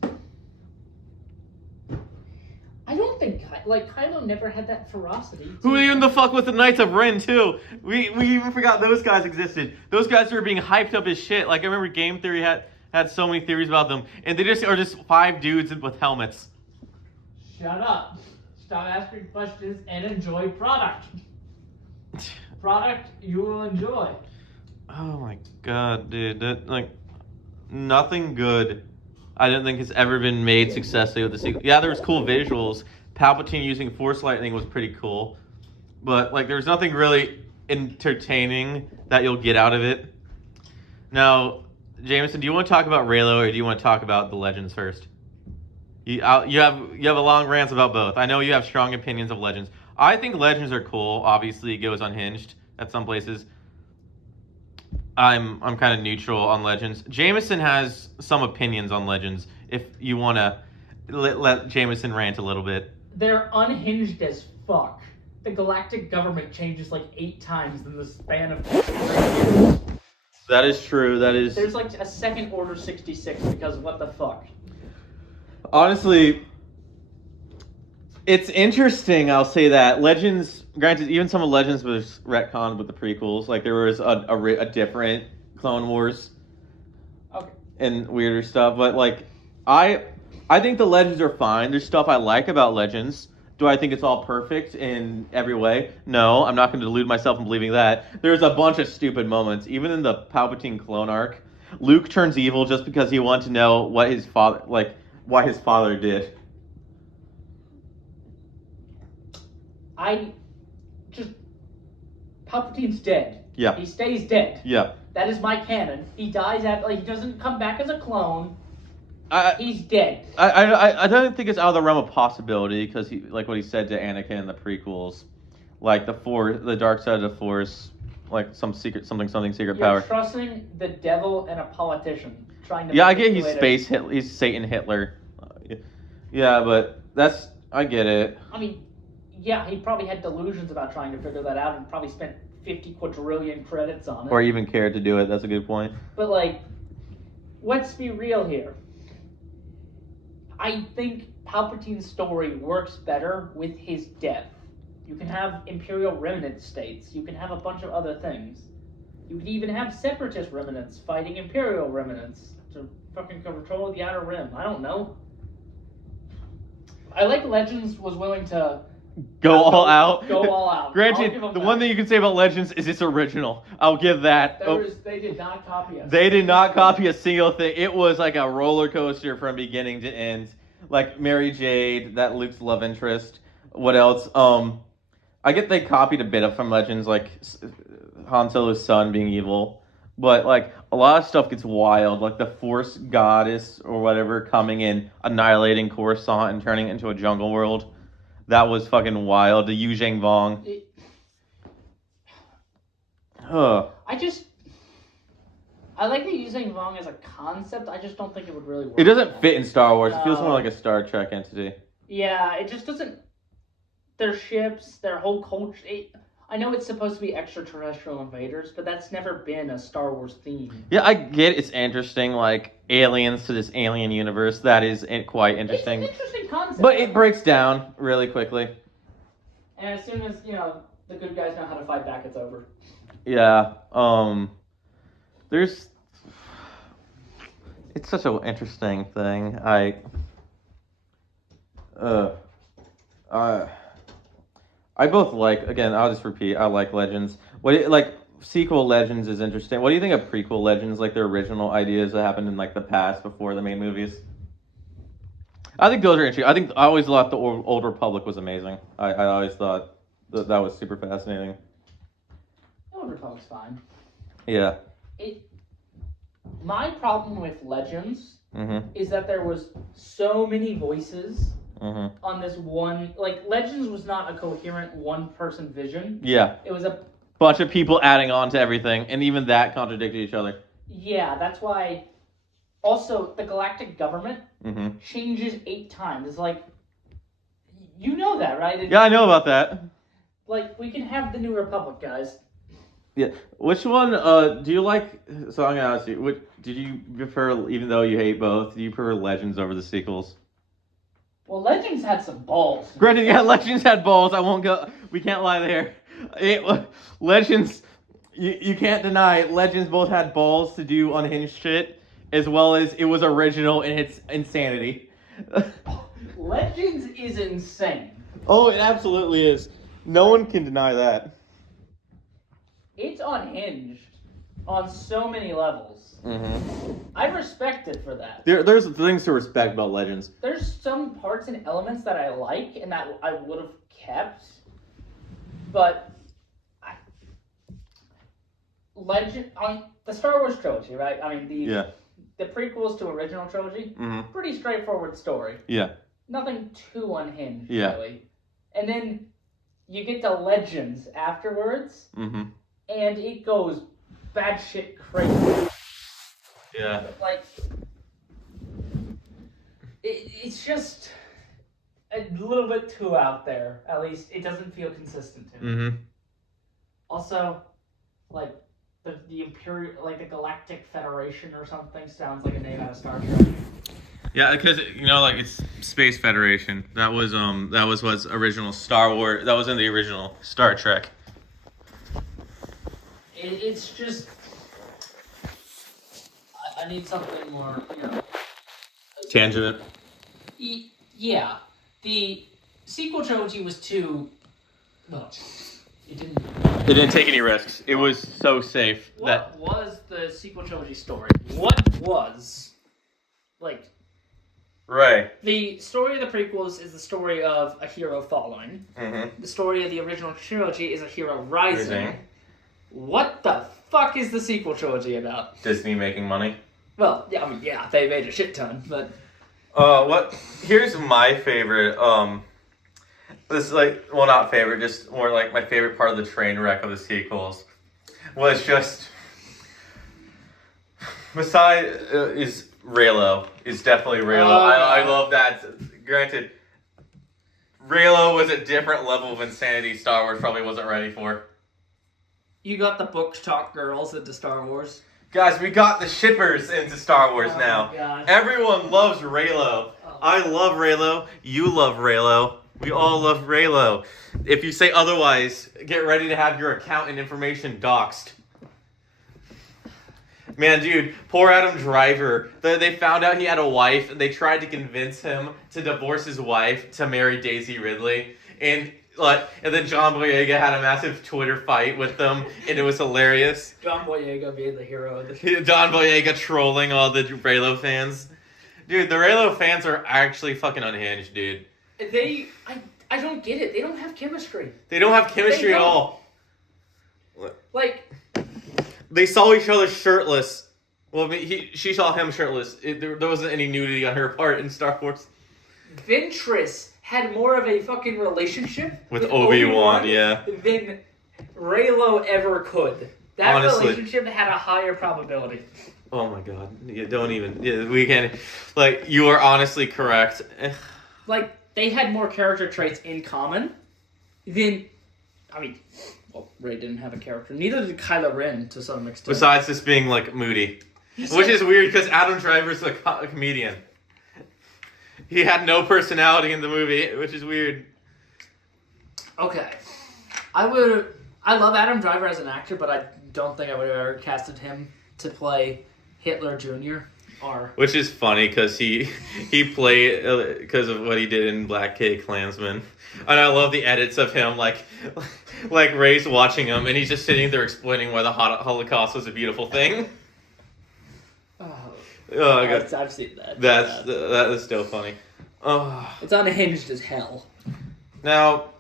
I don't think Kylo never had that ferocity. Who even the fuck was the Knights of Ren too? We even forgot those guys existed. Those guys were being hyped up as shit. Like I remember Game Theory had so many theories about them, and they just are just 5 dudes with helmets. Shut up. Stop asking questions and enjoy product. Product you will enjoy. Oh my god, dude, that like nothing good. I don't think it's ever been made successfully with the sequel. Yeah, there was cool visuals. Palpatine using Force lightning was pretty cool, but like there's nothing really entertaining that you'll get out of it. Now, Jameson, do you want to talk about Reylo or do you want to talk about the Legends first? You have a long rant about both. I know you have strong opinions of Legends. I think Legends are cool. Obviously, it goes unhinged at some places. I'm kind of neutral on Legends. Jameson has some opinions on Legends. If you want to let Jameson rant a little bit. They're unhinged as fuck. The galactic government changes like 8 times in the span of 3 years. That is true. That is. There's like a second Order 66 because what the fuck. Honestly, it's interesting. I'll say that Legends. Granted, even some of Legends was retconned with the prequels. Like there was a different Clone Wars. Okay. And weirder stuff, but like I think the Legends are fine. There's stuff I like about Legends. Do I think it's all perfect in every way? No, I'm not going to delude myself in believing that. There's a bunch of stupid moments, even in the Palpatine clone arc. Luke turns evil just because he wanted to know what his father, like why his father did. Palpatine's dead. Yeah. He stays dead. Yeah. That is my canon. He dies he doesn't come back as a clone. He's dead. I don't think it's out of the realm of possibility because he like what he said to Anakin in the prequels, like the dark side of the Force, like something secret power. You're trusting the devil and a politician trying to. Yeah, I get he's Satan Hitler. Yeah, but I get it. I mean, yeah, he probably had delusions about trying to figure that out and probably spent 50 quadrillion credits on it. Or even cared to do it. That's a good point. But like, let's be real here. I think Palpatine's story works better with his death. You can have Imperial remnant states. You can have a bunch of other things. You could even have Separatist remnants fighting Imperial remnants to fucking control the Outer Rim. I don't know. I like Legends was willing to go all out. Go all out. Granted, the one thing you can say about Legends is it's original. I'll give that. They did not copy us. They did not copy a single thing. It was like a roller coaster from beginning to end. Like Mary Jade, that Luke's love interest. What else? I get they copied a bit from Legends, like Han Solo's son being evil. But like a lot of stuff gets wild, like the Force goddess or whatever coming in, annihilating Coruscant and turning it into a jungle world. That was fucking wild. The Yu Zhang Vong. I like the Yu Zhang Vong as a concept. I just don't think it would really work. It doesn't fit in Star Wars. It feels more like a Star Trek entity. Yeah, it just doesn't. Their ships, their whole culture. I know it's supposed to be extraterrestrial invaders, but that's never been a Star Wars theme. Yeah, I get it's interesting, like aliens to this alien universe. That is quite interesting. It's an interesting concept. But it breaks down really quickly. And as soon as, the good guys know how to fight back, it's over. Yeah. It's such an interesting thing. I both like, again, I'll just repeat, I like Legends. Sequel Legends is interesting. What do you think of prequel Legends, like the original ideas that happened in like the past before the main movies? I think those are interesting. I always thought the Old Republic was amazing. I always thought that was super fascinating. Old Republic's fine. Yeah. My problem with Legends is that there was so many voices on this one. Like, Legends was not a coherent one-person vision. Yeah. It was a bunch of people adding on to everything, and even that contradicted each other. Yeah, that's why Also, the galactic government Mm-hmm. changes 8 times. It's like, you know that, right? Yeah, I know about that. Like, we can have the New Republic, guys. Yeah. Which one do you like? So I'm gonna ask you, which did you prefer? Even though you hate both, do you prefer Legends over the sequels? Well, Legends had some balls. Granted, yeah, Legends had balls. I won't go. We can't lie there. Legends, you can't deny it. Legends both had balls to do unhinged shit, as well as it was original in its insanity. Legends is insane. Oh, it absolutely is. No one can deny that. It's unhinged on so many levels. Mm-hmm. I respect it for that. There's things to respect about Legends. There's some parts and elements that I like and that I would have kept, but Legend on the Star Wars trilogy, right? I mean the prequels to original trilogy, pretty straightforward story. Yeah. Nothing too unhinged, Yeah. really. And then you get to Legends afterwards, and it goes batshit crazy. Yeah. Like, it's just a little bit too out there. At least it doesn't feel consistent to me. Also, like the Imperial, like the Galactic Federation or something, sounds like a name out of Star Trek. Yeah, because like it's Space Federation. That was what's original Star Wars. That was in the original Star Trek. It's just I need something more, Tangent. Yeah, the sequel trilogy was too. Well, it didn't. It didn't take any risks. It was so safe. What was the sequel trilogy story? What was like? Right. The story of the prequels is the story of a hero falling. The story of the original trilogy is a hero rising. What the fuck is the sequel trilogy about? Disney making money. Well, yeah, I mean, yeah, they made a shit ton, but... Here's my favorite, this is not favorite, just more like my favorite part of the train wreck of the sequels was just, is Reylo. Is definitely Reylo. I love that. Granted, Reylo was a different level of insanity Star Wars probably wasn't ready for. You got the book talk girls into Star Wars. Guys, we got the shippers into Star Wars now. Gosh. Everyone loves Reylo. I love Reylo. You love Reylo. We all love Reylo. If you say otherwise, get ready to have your account and information doxxed. Man, dude, poor Adam Driver. They found out he had a wife, and they tried to convince him to divorce his wife to marry Daisy Ridley. And then John Boyega had a massive Twitter fight with them, and it was hilarious. John Boyega being the hero of the John Boyega trolling all the Reylo fans. Dude, the Reylo fans are actually fucking unhinged, dude. I don't get it. They don't have chemistry. They don't have chemistry at all. Like... They saw each other shirtless. Well, she saw him shirtless. There wasn't any nudity on her part in Star Wars. Ventress had more of a fucking relationship with Obi-Wan, yeah, than Reylo ever could. That honestly, relationship had a higher probability. Oh my god. Yeah, don't even... Yeah, we can't... you are honestly correct. They had more character traits in common than... I mean... Well, Rey didn't have a character. Neither did Kylo Ren, to some extent. Besides this being, moody. Which is weird, because Adam Driver's a comedian. He had no personality in the movie, which is weird. Okay. I love Adam Driver as an actor, but I don't think I would have ever casted him to play Hitler Jr. Which is funny, because he played, because of what he did in Black K Klansman. And I love the edits of him, like Rey's watching him, and he's just sitting there explaining why the Holocaust was a beautiful thing. Oh, I've seen that. That is still funny. It's unhinged as hell. Now,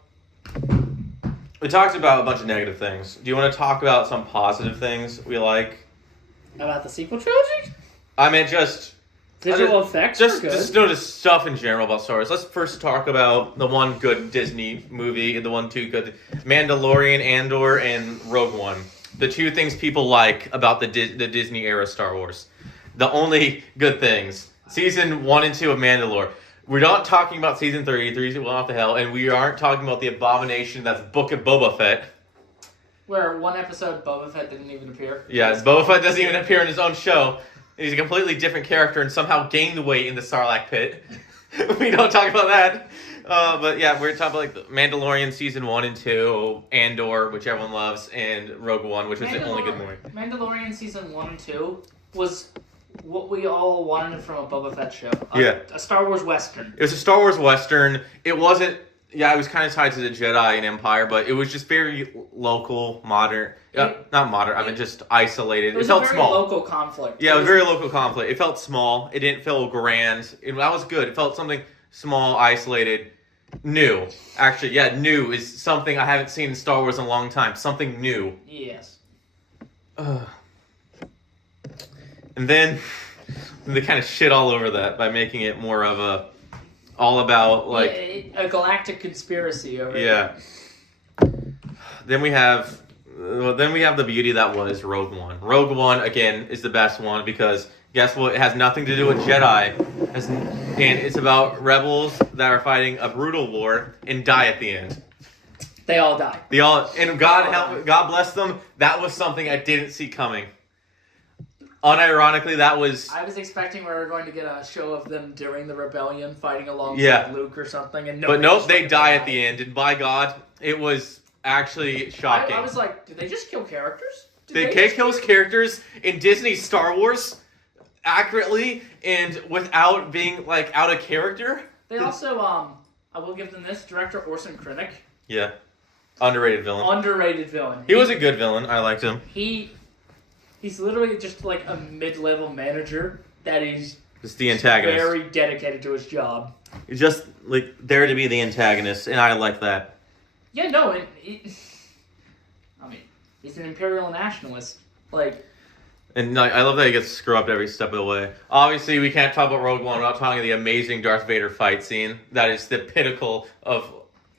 we talked about a bunch of negative things. Do you want to talk about some positive things we like? About the sequel trilogy? I mean, just... Visual effects are good. Just stuff in general about Star Wars. Let's first talk about the one good Disney movie and the one two good... Mandalorian, Andor, and Rogue One. The two things people like about the Disney era Star Wars. The only good things. Season 1 and 2 of Mandalore. We're not talking about Season 3. 3's went off to hell. And we aren't talking about the abomination that's Book of Boba Fett. Where one episode Boba Fett didn't even appear. Yeah, Boba Fett doesn't even appear in his own show. He's a completely different character and somehow gained weight in the Sarlacc pit. We don't talk about that. But yeah, we're talking about like the Mandalorian Season 1 and 2, Andor, which everyone loves, and Rogue One, which was the only good movie. Mandalorian Season 1 and 2 was what we all wanted from a Boba Fett show. A Star Wars Western. It was a Star Wars Western. It wasn't... Yeah, it was kind of tied to the Jedi and Empire, but it was just very local, modern. Not modern, I mean just isolated. It felt small. It was a very local conflict. Yeah, it was very local conflict. It felt small. It didn't feel grand. That was good. It felt something small, isolated, new. Actually, yeah, new is something I haven't seen in Star Wars in a long time. Something new. Yes. And then they kind of shit all over that by making it more of a... all about, like... Yeah, a galactic conspiracy over yeah. Then we have the beauty that was Rogue One. Rogue One, again, is the best one because, guess what? It has nothing to do with Jedi. And it's about rebels that are fighting a brutal war and die at the end. They all die. And God bless them, that was something I didn't see coming. Unironically, that was... I was expecting we were going to get a show of them during the rebellion fighting alongside Luke or something. And but nope, they die at the end. And by God, it was actually shocking. I was like, did they just kill characters? They kill characters in Disney's Star Wars accurately and without being, like, out of character. They also, I will give them this, director Orson Krennic. Yeah. Underrated villain. He was a good villain. I liked him. He's literally just like a mid-level manager that is just the antagonist. Very dedicated to his job. He's just like there to be the antagonist, and I like that. Yeah, no, I mean, he's an imperial nationalist. And I love that he gets screwed up every step of the way. Obviously, we can't talk about Rogue One without talking about the amazing Darth Vader fight scene. That is the pinnacle of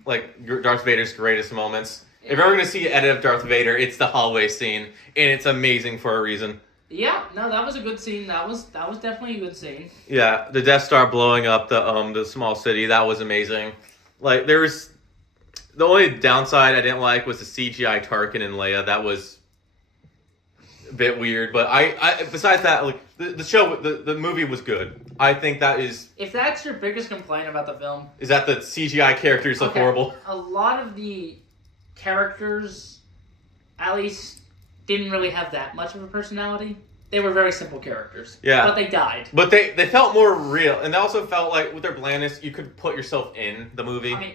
like Darth Vader's greatest moments. If you're ever going to see an edit of Darth Vader, it's the hallway scene, and it's amazing for a reason. Yeah, no, that was a good scene. That was definitely a good scene. Yeah, the Death Star blowing up the small city, that was amazing. Like, there was... The only downside I didn't like was the CGI Tarkin and Leia. That was a bit weird, but I besides that, like, the movie was good. I think that is... If that's your biggest complaint about the film... Is that the CGI characters look horrible? A lot of the characters, at least, didn't really have that much of a personality. They were very simple characters. Yeah. But they died. But they felt more real. And they also felt like, with their blandness, you could put yourself in the movie. I mean,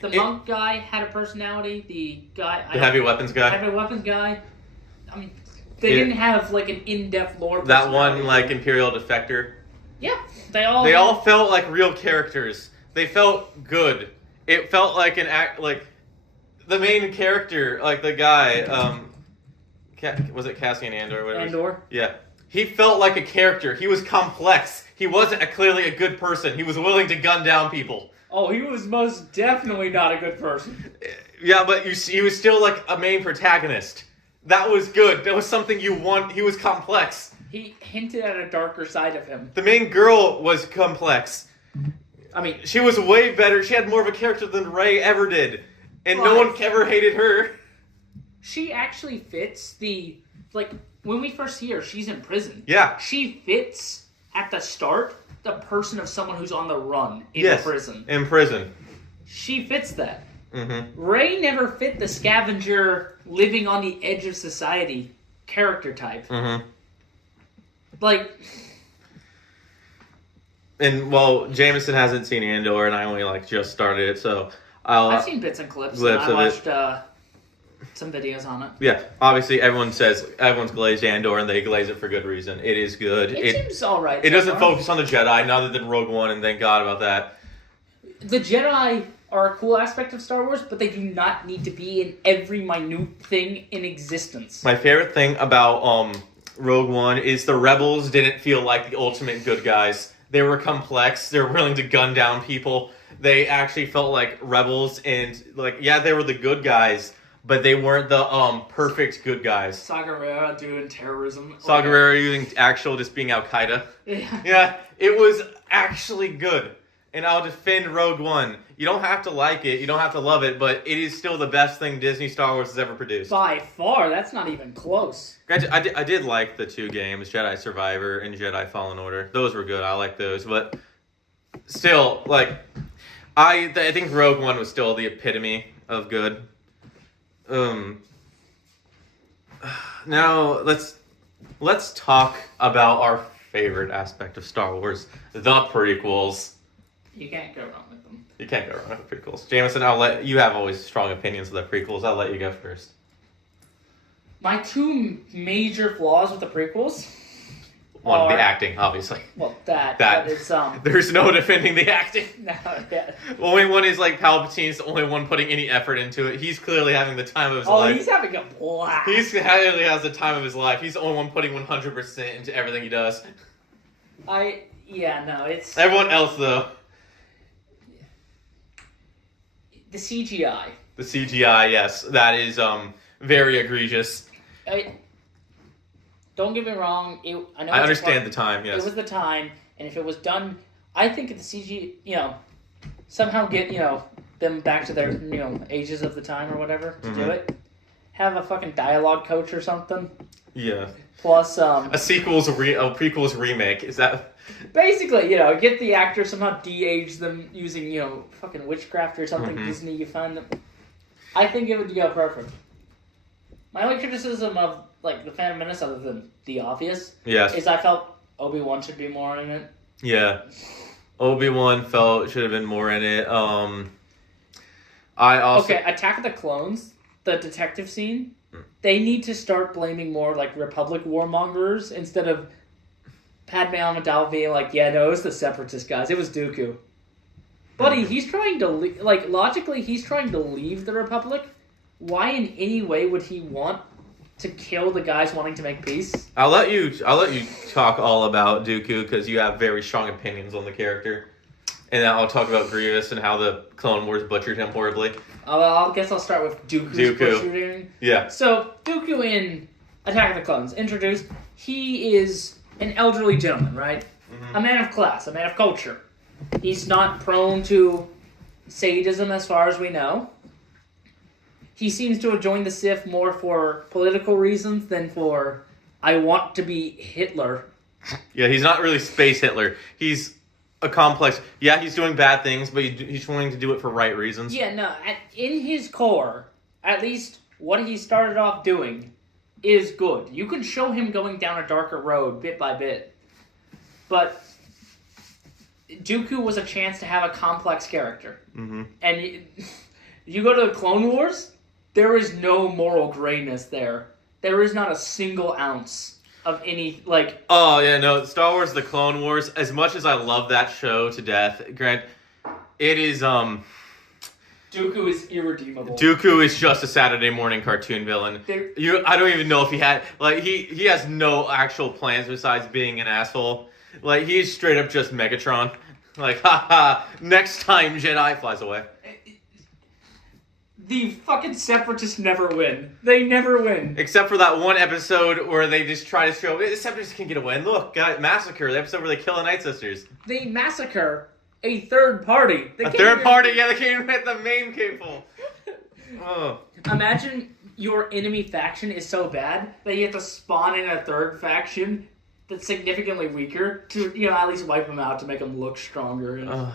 the monk guy had a personality. The heavy weapons guy. I mean, they didn't have, like, an in-depth lore that one, like, Imperial defector. Yeah. They all felt like real characters. They felt good. It felt like the main character, like the guy, was it Cassian Andor? Andor? Yeah. He felt like a character. He was complex. He wasn't clearly a good person. He was willing to gun down people. Oh, he was most definitely not a good person. Yeah, but he was still like a main protagonist. That was good. That was something you want. He was complex. He hinted at a darker side of him. The main girl was complex. I mean... She was way better. She had more of a character than Rey ever did. And no one ever hated her. She actually fits when we first see her, she's in prison. Yeah. She fits, at the start, the person of someone who's on the run in prison. In prison. She fits that. Mm-hmm. Rey never fit the scavenger, living on the edge of society character type. Mm-hmm. And, well, Jameson hasn't seen Andor, and I only, just started it, so... I've seen bits and clips and I watched some videos on it. Yeah, obviously everyone's glazed Andor, and they glaze it for good reason. It is good. It seems alright. It doesn't focus on the Jedi, now that did Rogue One, and thank God about that. The Jedi are a cool aspect of Star Wars, but they do not need to be in every minute thing in existence. My favorite thing about Rogue One is the rebels didn't feel like the ultimate good guys. They were complex, they were willing to gun down people. They actually felt like rebels, and they were the good guys, but they weren't the perfect good guys. Saw Gerrera doing terrorism. Saw Gerrera using actual just being Al Qaeda. Yeah, it was actually good. And I'll defend Rogue One. You don't have to like it, you don't have to love it, but it is still the best thing Disney Star Wars has ever produced. By far, that's not even close. I did like the 2 games, Jedi Survivor and Jedi Fallen Order. Those were good. I like those, but still, like, I think Rogue One was still the epitome of good. Now let's talk about our favorite aspect of Star Wars, the prequels. You can't go wrong with them. You can't go wrong with prequels. Jameson, you have always strong opinions of the prequels. I'll let you go first. My 2 major flaws with the prequels. One, the acting, obviously. Well, that. That. But it's There's no defending the acting. No, yeah. Only one is like Palpatine's the only one putting any effort into it. He's clearly having the time of his Oh, life. he's having a blast. He clearly has the time of his life. He's the only one putting 100% into everything he does. It's Everyone else, though. the CGI. The CGI, yes, that is very egregious. Don't get me wrong. I understand the time. Yes, it was the time, and if it was done, I think the CG, somehow get them back to their ages of the time or whatever to do it. Have a fucking dialogue coach or something. Yeah. Plus, a prequel's remake. Is that basically get the actor somehow de-age them using fucking witchcraft or something Disney you find them. I think it would go perfect. My only criticism of the Phantom Menace, other than the obvious, is I felt Obi-Wan should be more in it. Yeah, Obi-Wan should have been more in it. Attack of the Clones, the detective scene. They need to start blaming more Republic warmongers instead of Padme Amidala being it was the Separatist guys. It was Dooku. Buddy, he's trying to logically, he's trying to leave the Republic. Why in any way would he want to kill the guys wanting to make peace? I'll let you talk all about Dooku because you have very strong opinions on the character, and then I'll talk about Grievous and how the Clone Wars butchered him horribly. I guess I'll start with Dooku's butchering. Yeah. So Dooku in Attack of the Clones introduced. He is an elderly gentleman, right? A man of class, a man of culture. He's not prone to sadism as far as we know. He seems to have joined the Sith more for political reasons than for, I want to be Hitler. Yeah, he's not really space Hitler. He's a complex... Yeah, he's doing bad things, but he's wanting to do it for right reasons. Yeah, no, in his core, at least what he started off doing is good. You can show him going down a darker road bit by bit. But Dooku was a chance to have a complex character. And you go to the Clone Wars... There is no moral grayness there. There is not a single ounce of any, Oh, yeah, no, Star Wars The Clone Wars, as much as I love that show to death, Grant, it is, Dooku is irredeemable. Dooku is just a Saturday morning cartoon villain. I don't even know if he had, he has no actual plans besides being an asshole. He's straight up just Megatron. Haha, next time Jedi flies away. The fucking Separatists never win. They never win. Except for that one episode where they just try to show the Separatists can get away. And look, Massacre, the episode where they kill the Night Sisters. They massacre a third party. They can't even hit the main people. Oh. Imagine your enemy faction is so bad that you have to spawn in a third faction that's significantly weaker to, at least wipe them out to make them look stronger. And,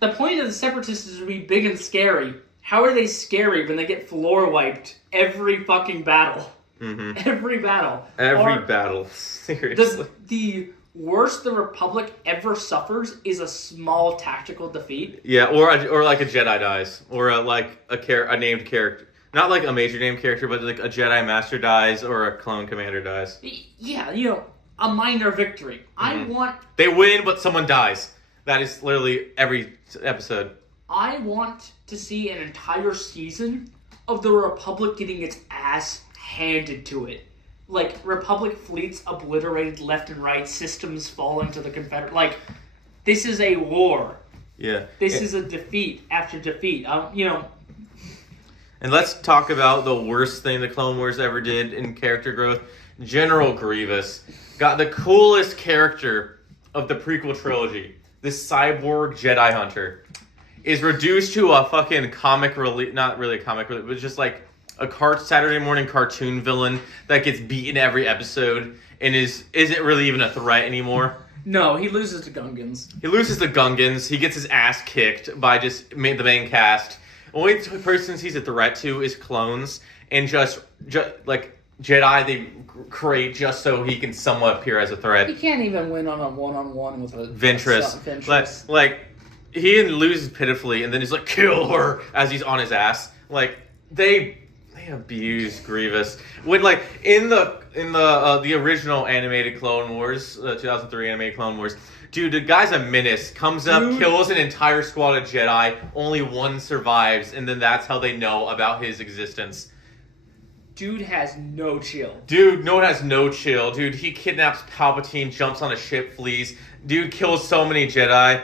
the point of the Separatists is to be big and scary. How are they scary when they get floor wiped every fucking battle? Every battle. Every battle. Seriously. The worst the Republic ever suffers is a small tactical defeat. Yeah, or a Jedi dies. Or a named character. Not a major named character, but a Jedi Master dies or a clone commander dies. Yeah, a minor victory. I want... They win, but someone dies. That is literally every episode. I want to see an entire season of the Republic getting its ass handed to it. Republic fleets obliterated left and right, systems falling to the Confederate. This is a war. Yeah. This is a defeat after defeat. And let's talk about the worst thing the Clone Wars ever did in character growth. General Grievous got the coolest character of the prequel trilogy. This cyborg Jedi Hunter is reduced to a fucking comic relief, not really a comic relief, but just like a Saturday morning cartoon villain that gets beaten every episode and isn't really even a threat anymore. No, he loses to Gungans. He loses to Gungans. He gets his ass kicked by the main cast. Only person he's a threat to is clones and just like Jedi they create just so he can somewhat appear as a threat. He can't even win on a one-on-one with a Ventress. Like he loses pitifully, and then he's like kill her as he's on his ass. Like they abuse Grievous when like in the original animated Clone Wars, 2003 animated Clone Wars. Dude, the guy's a menace. Comes up, kills an entire squad of Jedi. Only one survives, and then that's how they know about his existence. Dude has no chill. Dude has no chill. Dude, he kidnaps Palpatine, jumps on a ship, flees. Dude kills so many Jedi.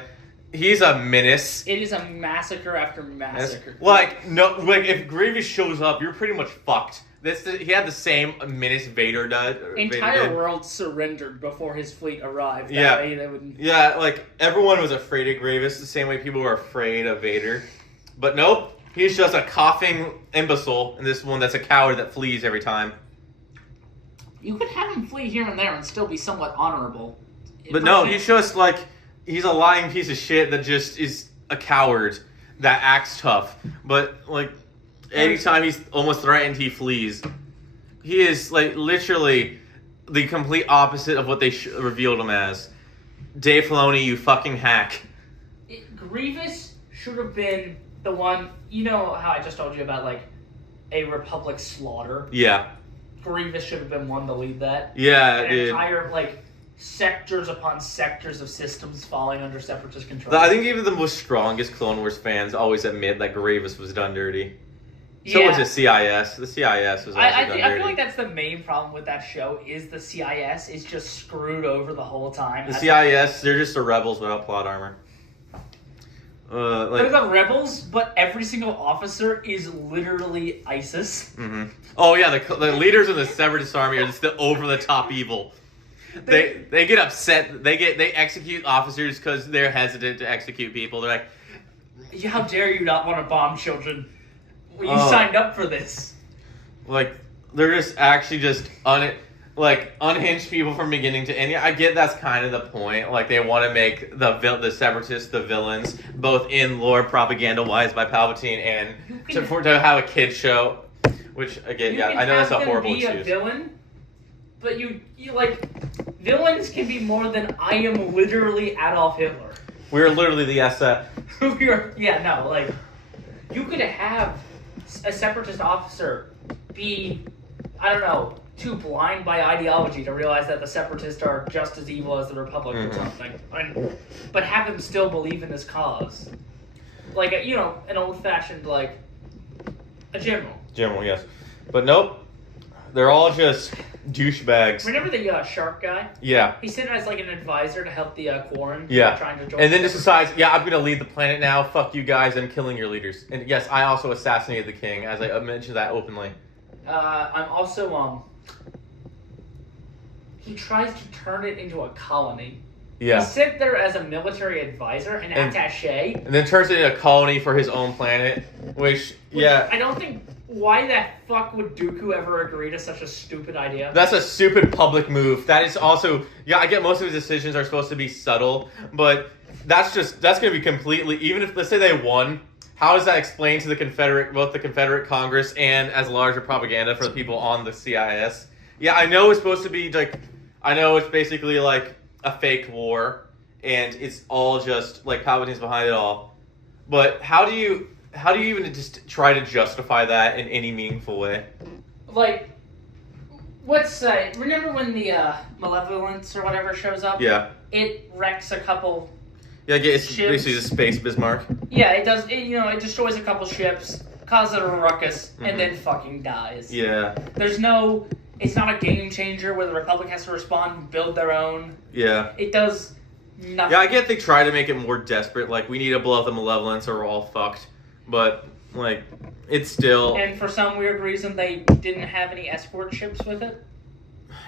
He's a menace. It is a massacre after massacre. If Grievous shows up, you're pretty much fucked. He had the same menace Vader did. Entire world surrendered before his fleet arrived. Yeah, like everyone was afraid of Grievous the same way people were afraid of Vader. But nope, he's just a coughing imbecile, and this one that's a coward that flees every time. You could have him flee here and there and still be somewhat honorable. But no, he's just like he's a lying piece of shit that just is a coward that acts tough. But like anytime he's almost threatened, he flees. He is like literally the complete opposite of what they revealed him as. Dave Filoni, you fucking hack. Grievous should have been the one. You know how I just told you about like a Republic slaughter? Yeah. Grievous should have been one to lead that. Yeah, dude. Entire like sectors upon sectors of systems falling under Separatist control. I think even the most strongest Clone Wars fans always admit that Grievous was done dirty. So was the CIS. The CIS was also done dirty. I feel like that's the main problem with that show is the CIS is just screwed over the whole time. The CIS, they're just the rebels without plot armor. They're the rebels, but every single officer is literally ISIS. Mm-hmm. Oh yeah, the leaders of the Separatist army are just the over-the-top evil. They get upset. They execute officers because they're hesitant to execute people. They're like, how dare you not want to bomb children? Well, you signed up for this. Like they're just actually just unhinged people from beginning to end. I get that's kind of the point. Like they want to make the Separatists the villains, both in lore propaganda wise by Palpatine and to have a kid show. Which again, I know that's a horrible excuse. You can be a villain, but you like villains can be more than I am literally Adolf Hitler. We're literally the SF. You could have a Separatist officer be, I don't know, too blind by ideology to realize that the Separatists are just as evil as the Republic or something. But have him still believe in his cause. Like, an old-fashioned, like, a general. General, yes. But nope. They're all just douchebags. Remember the shark guy? Yeah. He sent as like an advisor to help the Quarren. Yeah. Trying to join and then just decides, I'm going to lead the planet now. Fuck you guys. I'm killing your leaders. And yes, I also assassinated the king, as I mentioned that openly. I'm also, he tries to turn it into a colony. Yeah. He's sent there as a military advisor, an attaché. And then turns it into a colony for his own planet, which I don't think... Why the fuck would Dooku ever agree to such a stupid idea? That's a stupid public move. That is also... Yeah, I get most of his decisions are supposed to be subtle, but that's going to be completely... Even if, let's say they won, how does that explain to both the Confederate Congress and as larger propaganda for the people on the CIS? Yeah, I know it's supposed to be like... I know it's basically like a fake war, and it's all just like Palpatine's behind it all. But how do you even just try to justify that in any meaningful way? Like, let's say, remember when the Malevolence or whatever shows up? Yeah. It wrecks a couple. Yeah, it's ships. basically a space Bismarck. Yeah, it does. It destroys a couple ships, causes a ruckus, and then fucking dies. Yeah. It's not a game changer where the Republic has to respond and build their own. Yeah. It does nothing. Yeah, I get they try to make it more desperate. Like, we need to blow up the Malevolence or we're all fucked. But, like, It's still... And for some weird reason, they didn't have any escort ships with it.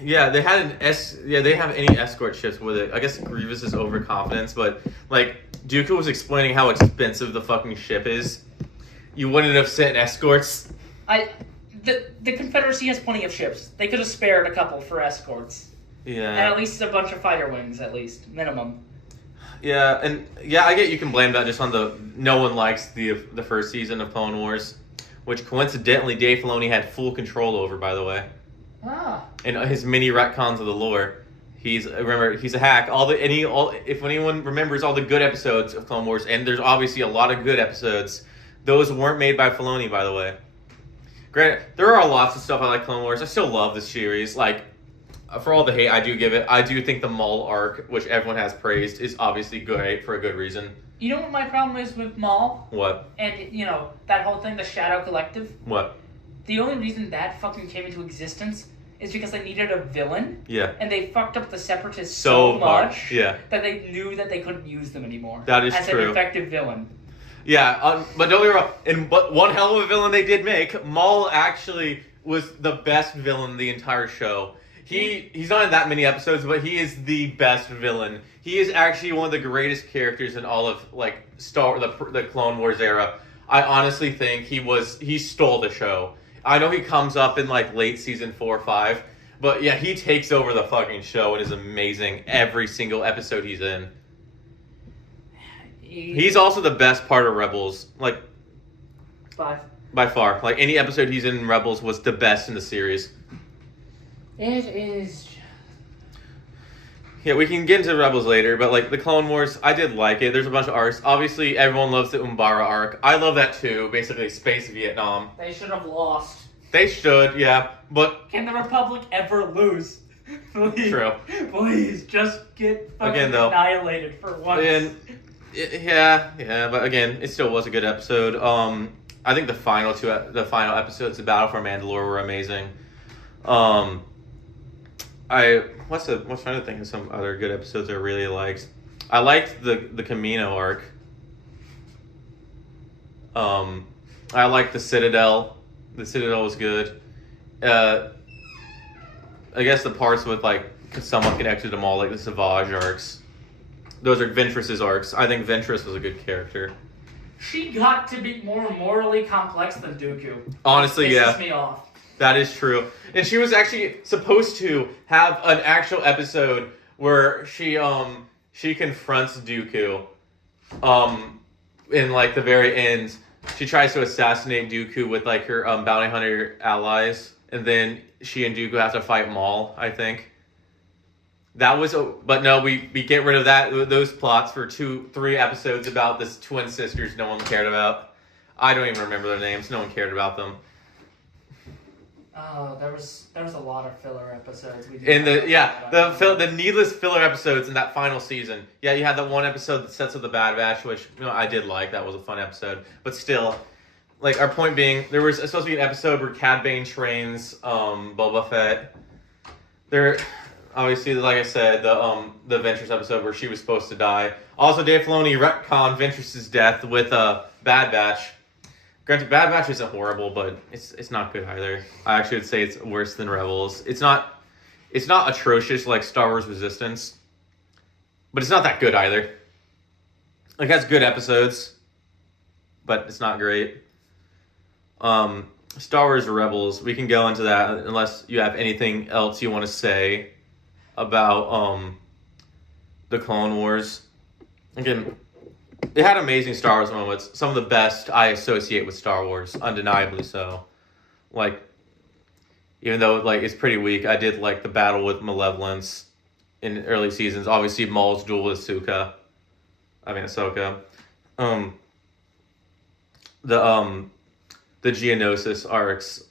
Yeah, they had they didn't have any escort ships with it. I guess Grievous' overconfidence, but like Dooku was explaining how expensive the fucking ship is. You wouldn't have sent escorts. The Confederacy has plenty of ships. They could have spared a couple for escorts. Yeah. And at least a bunch of fighter wings, at least minimum. Yeah, and I get you can blame that just on no one likes the first season of Clone Wars, which coincidentally Dave Filoni had full control over, by the way. Ah. And his mini retcons of the lore. He's a hack. If anyone remembers all the good episodes of Clone Wars, and there's obviously a lot of good episodes, those weren't made by Filoni, by the way. Granted, there are lots of stuff I like Clone Wars. I still love this series. Like, for all the hate I do give it, I do think the Maul arc, which everyone has praised, is obviously great for a good reason. You know what my problem is with Maul? What? And, that whole thing, the Shadow Collective? What? The only reason that fucking came into existence is because they needed a villain. Yeah. And they fucked up the Separatists so much yeah. that they knew that they couldn't use them anymore. That is as true. An effective villain. Yeah, but don't get me wrong. But one hell of a villain they did make. Maul actually was the best villain in the entire show. He's not in that many episodes, but he is the best villain. He is actually one of the greatest characters in all of the Clone Wars era. I honestly think he stole the show. I know he comes up in late season 4 or 5, but yeah, he takes over the fucking show and is amazing every single episode he's in. He's also the best part of Rebels, by far. Like any episode he's in Rebels was the best in the series. It is. Yeah, we can get into Rebels later, but the Clone Wars, I did like it. There's a bunch of arcs. Obviously, everyone loves the Umbara arc. I love that too. Basically, space Vietnam. They should have lost. They should, yeah, but can the Republic ever lose? Please, true. Please, just get fucking annihilated for once. Yeah, but again, it still was a good episode. I think the final episodes of Battle for Mandalore were amazing. What's trying to think of some other good episodes I really liked. I liked the Camino arc. I liked the Citadel. The Citadel was good. I guess the parts with somewhat connected to them all, like the Savage arcs. Those are Ventress's arcs. I think Ventress was a good character. She got to be more morally complex than Dooku. Honestly, yeah. Pisses me off. That is true. And she was actually supposed to have an actual episode where she confronts Dooku. In the very end, she tries to assassinate Dooku with her bounty hunter allies, and then she and Dooku have to fight Maul, I think. But no, we get rid of those plots for 2-3 episodes about this twin sisters no one cared about. I don't even remember their names. No one cared about them. Oh, there was a lot of filler episodes. The needless filler episodes in that final season. Yeah, you had that one episode that sets up the Bad Batch, which I did like. That was a fun episode. But still, our point being, there was supposed to be an episode where Cad Bane trains Boba Fett. There, obviously, like I said, the Ventress episode where she was supposed to die. Also, Dave Filoni retconned Ventress's death with Bad Batch. Granted, Bad Batch isn't horrible, but it's not good either. I actually would say it's worse than Rebels. It's not atrocious like Star Wars Resistance, but it's not that good either. It has good episodes, but it's not great. Star Wars Rebels, we can go into that unless you have anything else you want to say about the Clone Wars. Again, it had amazing Star Wars moments. Some of the best I associate with Star Wars, undeniably so. Even though it's pretty weak, I did like the battle with Malevolence in early seasons. Obviously, Maul's duel with Ahsoka. The Geonosis arcs.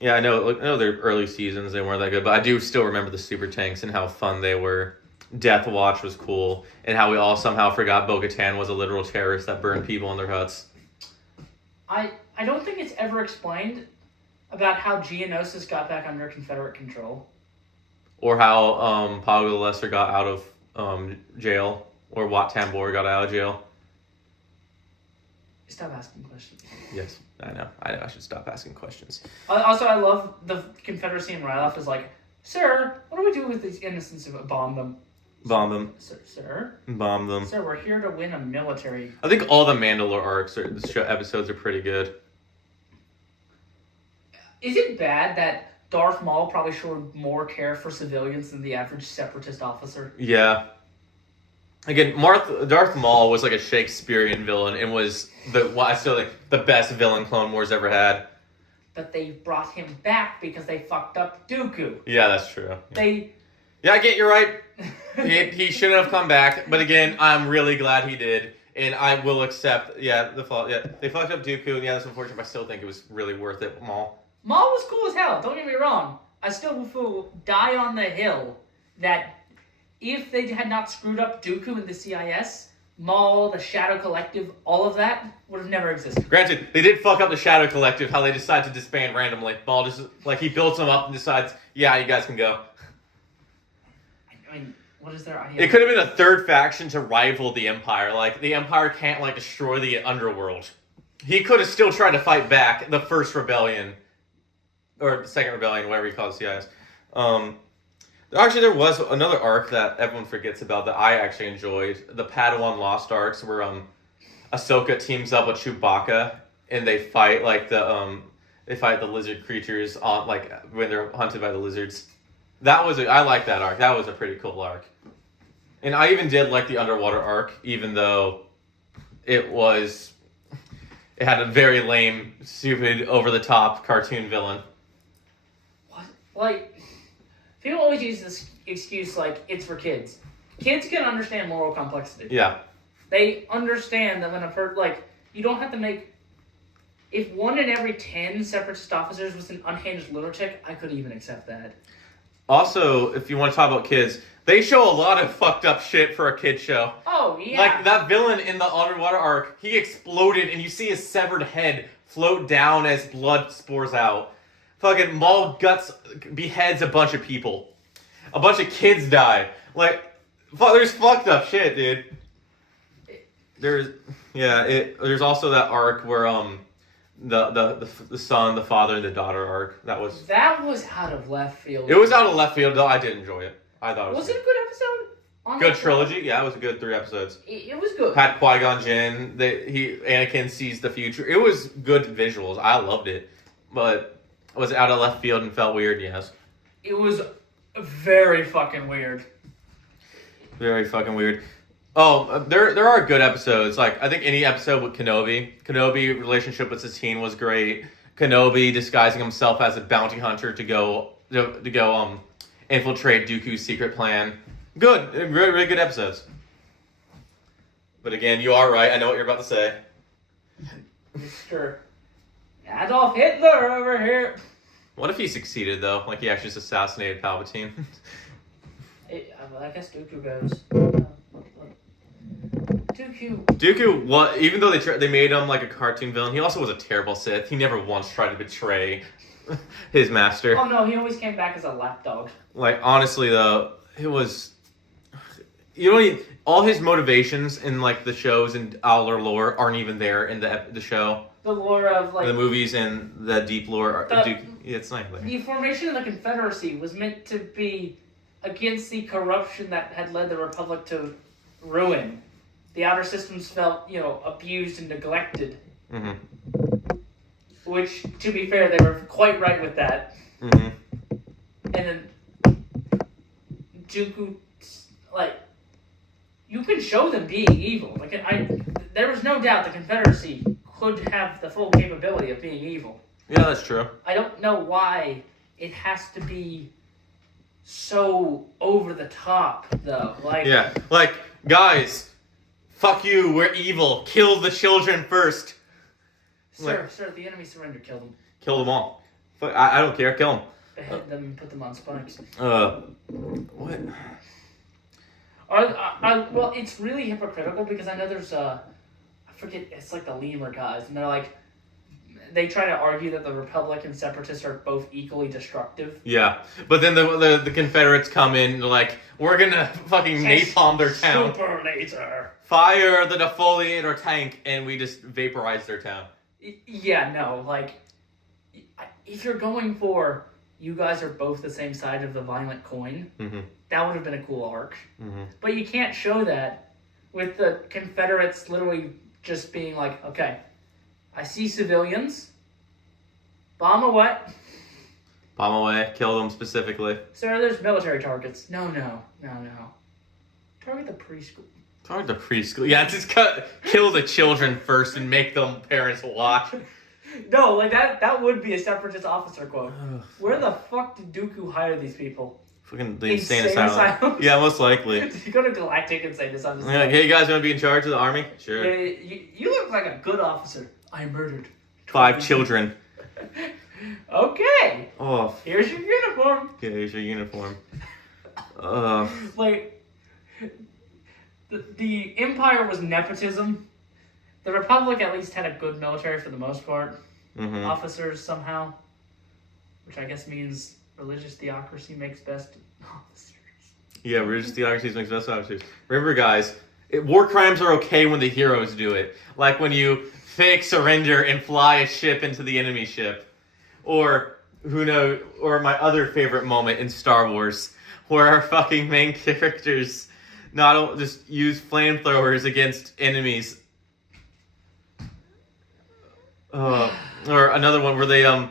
Yeah, I know they're early seasons. They weren't that good, but I do still remember the super tanks and how fun they were. Death Watch was cool, and how we all somehow forgot Bo-Katan was a literal terrorist that burned people in their huts. I don't think it's ever explained about how Geonosis got back under Confederate control. Or how Pago the Lesser got out of jail, or Wat Tambor got out of jail. Stop asking questions. Yes, I know. I should stop asking questions. Also, I love the Confederacy and Ryloth is like, sir, what do we do with these innocents if we bomb them? Bomb them. Sir? Bomb them. Sir, we're here to win a military. I think all the Mandalore arcs episodes are pretty good. Is it bad that Darth Maul probably showed more care for civilians than the average separatist officer? Yeah. Again, Darth Maul was like a Shakespearean villain and was I still think the best villain Clone Wars ever had. But they brought him back because they fucked up Dooku. Yeah, that's true. Yeah, I get you're right. he shouldn't have come back, but again, I'm really glad he did, and I will accept. Yeah, the fault. Yeah, they fucked up Dooku, and yeah, that's unfortunate. But I still think it was really worth it. Maul was cool as hell. Don't get me wrong. I still will die on the hill that if they had not screwed up Dooku and the CIS, Maul, the Shadow Collective, all of that would have never existed. Granted, they did fuck up the Shadow Collective, how they decide to disband randomly. Maul just, he builds them up and decides, yeah, you guys can go. I mean, what is their idea? It could have been a third faction to rival the Empire. The Empire can't, destroy the underworld. He could have still tried to fight back the first rebellion, or the second rebellion, whatever you call the CIS. Actually, there was another arc that everyone forgets about that I actually enjoyed. The Padawan Lost arcs, where Ahsoka teams up with Chewbacca and they fight the lizard creatures on when they're hunted by the lizards. I like that arc. That was a pretty cool arc. And I even did like the underwater arc, even though it had a very lame, stupid, over the top cartoon villain. What? People always use this excuse it's for kids. Kids can understand moral complexity. Yeah. They understand that when you don't have to make... If 1 in every 10 separatist officers was an unhinged lunatic, I could even accept that. Also, if you want to talk about kids, they show a lot of fucked up shit for a kid show. Oh, yeah. That villain in the underwater arc, he exploded and you see his severed head float down as blood spores out. Fucking Maul beheads a bunch of people. A bunch of kids die. There's fucked up shit, dude. There's also that arc where the son, the father, and the daughter arc. That was out of left field. It was out of left field, though. I did enjoy it. I thought it was it a good episode? Good trilogy. Yeah, it was a good 3 episodes. It was good. Had Qui-Gon Jinn. Anakin sees the future. It was good visuals. I loved it, but. Was it out of left field and felt weird? Yes. It was very fucking weird. Very fucking weird. Oh, there are good episodes. I think any episode with Kenobi. Kenobi relationship with Satine was great. Kenobi disguising himself as a bounty hunter to go infiltrate Dooku's secret plan. Good. Really, really good episodes. But again, you are right. I know what you're about to say. Mr. Adolf Hitler over here. What if he succeeded, though? He actually just assassinated Palpatine? I guess Dooku goes. Dooku, even though they made him a cartoon villain, he also was a terrible Sith. He never once tried to betray his master. Oh no, he always came back as a lapdog. Honestly, though, it was... all his motivations in, the shows and our lore aren't even there in the show. The lore of the movies and the deep lore. It's not there. The formation of the Confederacy was meant to be against the corruption that had led the Republic to ruin. The outer systems felt, abused and neglected. Mm-hmm. Which, to be fair, they were quite right with that. Mm-hmm. And then Dooku, you could show them being evil. There was no doubt the Confederacy could have the full capability of being evil. Yeah, that's true. I don't know why it has to be so over the top, though. Yeah, guys, fuck you, we're evil. Kill the children first. Sir, the enemy surrendered. Kill them. Kill them all. I don't care. Kill them. Behead them and put them on spikes. What? Well, it's really hypocritical because I know there's I forget, it's the lemur guys, and they're they try to argue that the Republic and Separatists are both equally destructive. Yeah, but then the Confederates come in and they're like, we're gonna fucking napalm their town. Super laser. Fire the defoliator tank, and we just vaporize their town. Yeah, no, like, if you're going for, you guys are both the same side of the violent coin, that would have been a cool arc. But you can't show that with the Confederates literally just being like, okay, I see civilians, bomb away. Bomb away, kill them specifically. Sir, there's military targets. No. Target the preschool. Target the preschool. Yeah, just kill the children first and make them parents watch. No, like that would be a Separatist officer quote. Where the fuck did Dooku hire these people? Fucking the insane asylum. Yeah, most likely. You go to Galactic Insane Asylum. Like, hey, you guys want to be in charge of the army? Sure. Yeah, you look like a good officer. I murdered 5 children. Okay. Oh. Here's your uniform. Okay, here's your uniform. Like, the Empire was nepotism. The Republic at least had a good military for the most part. Officers somehow. Which I guess means religious theocracy makes best officers. Yeah, religious theocracy makes best officers. Remember, guys, war crimes are okay when the heroes do it. Like when you fake surrender and fly a ship into the enemy ship. Or, or my other favorite moment in Star Wars, where our fucking main characters not just use flamethrowers against enemies. Or another one where they how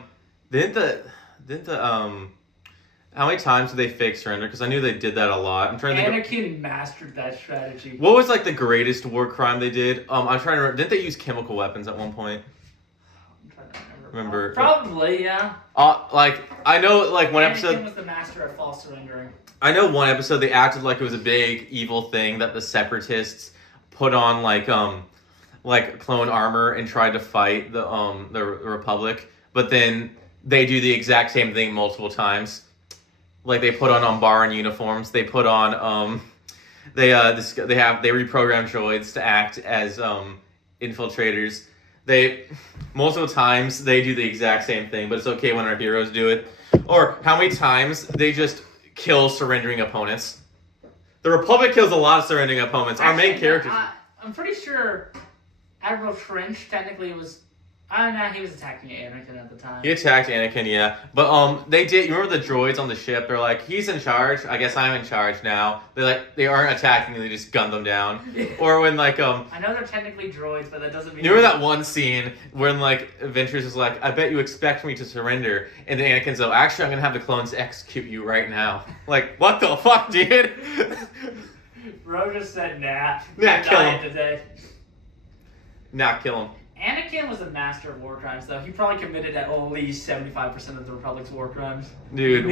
many times did they fake surrender? Because I knew they did that a lot. I'm trying to think. Anakin mastered that strategy. What was like the greatest war crime they did? I'm trying to remember. Didn't they use chemical weapons at one point? I'm trying to Remember? Probably, yeah. Like I know, like one episode. Anakin was the master of false surrendering. I know one episode they acted like it was a big evil thing that the Separatists put on like clone armor and tried to fight the Republic, but then they do the exact same thing multiple times. Like they put on Umbaran uniforms. They put on they reprogram droids to act as infiltrators. Multiple times they do the exact same thing, but it's okay when our heroes do it. Or how many times they just kill surrendering opponents. The Republic kills a lot of surrendering opponents. Our main characters. I'm pretty sure Admiral Trench technically was. I don't know. He was attacking Anakin at the time. He attacked Anakin, yeah. But they did. You remember the droids on the ship? They're like, he's in charge. I guess I'm in charge now. They aren't attacking. They just gun them down. Or when I know they're technically droids, but that doesn't mean. You remember that one scene when Ventress is like, I bet you expect me to surrender, and then Anakin's like, actually, I'm gonna have the clones execute you right now. Like, what the fuck, dude? Bro just said, nah. Nah, kill him. Today. Nah, kill him. Anakin was a master of war crimes, though. He probably committed at least 75% of the Republic's war crimes. Dude,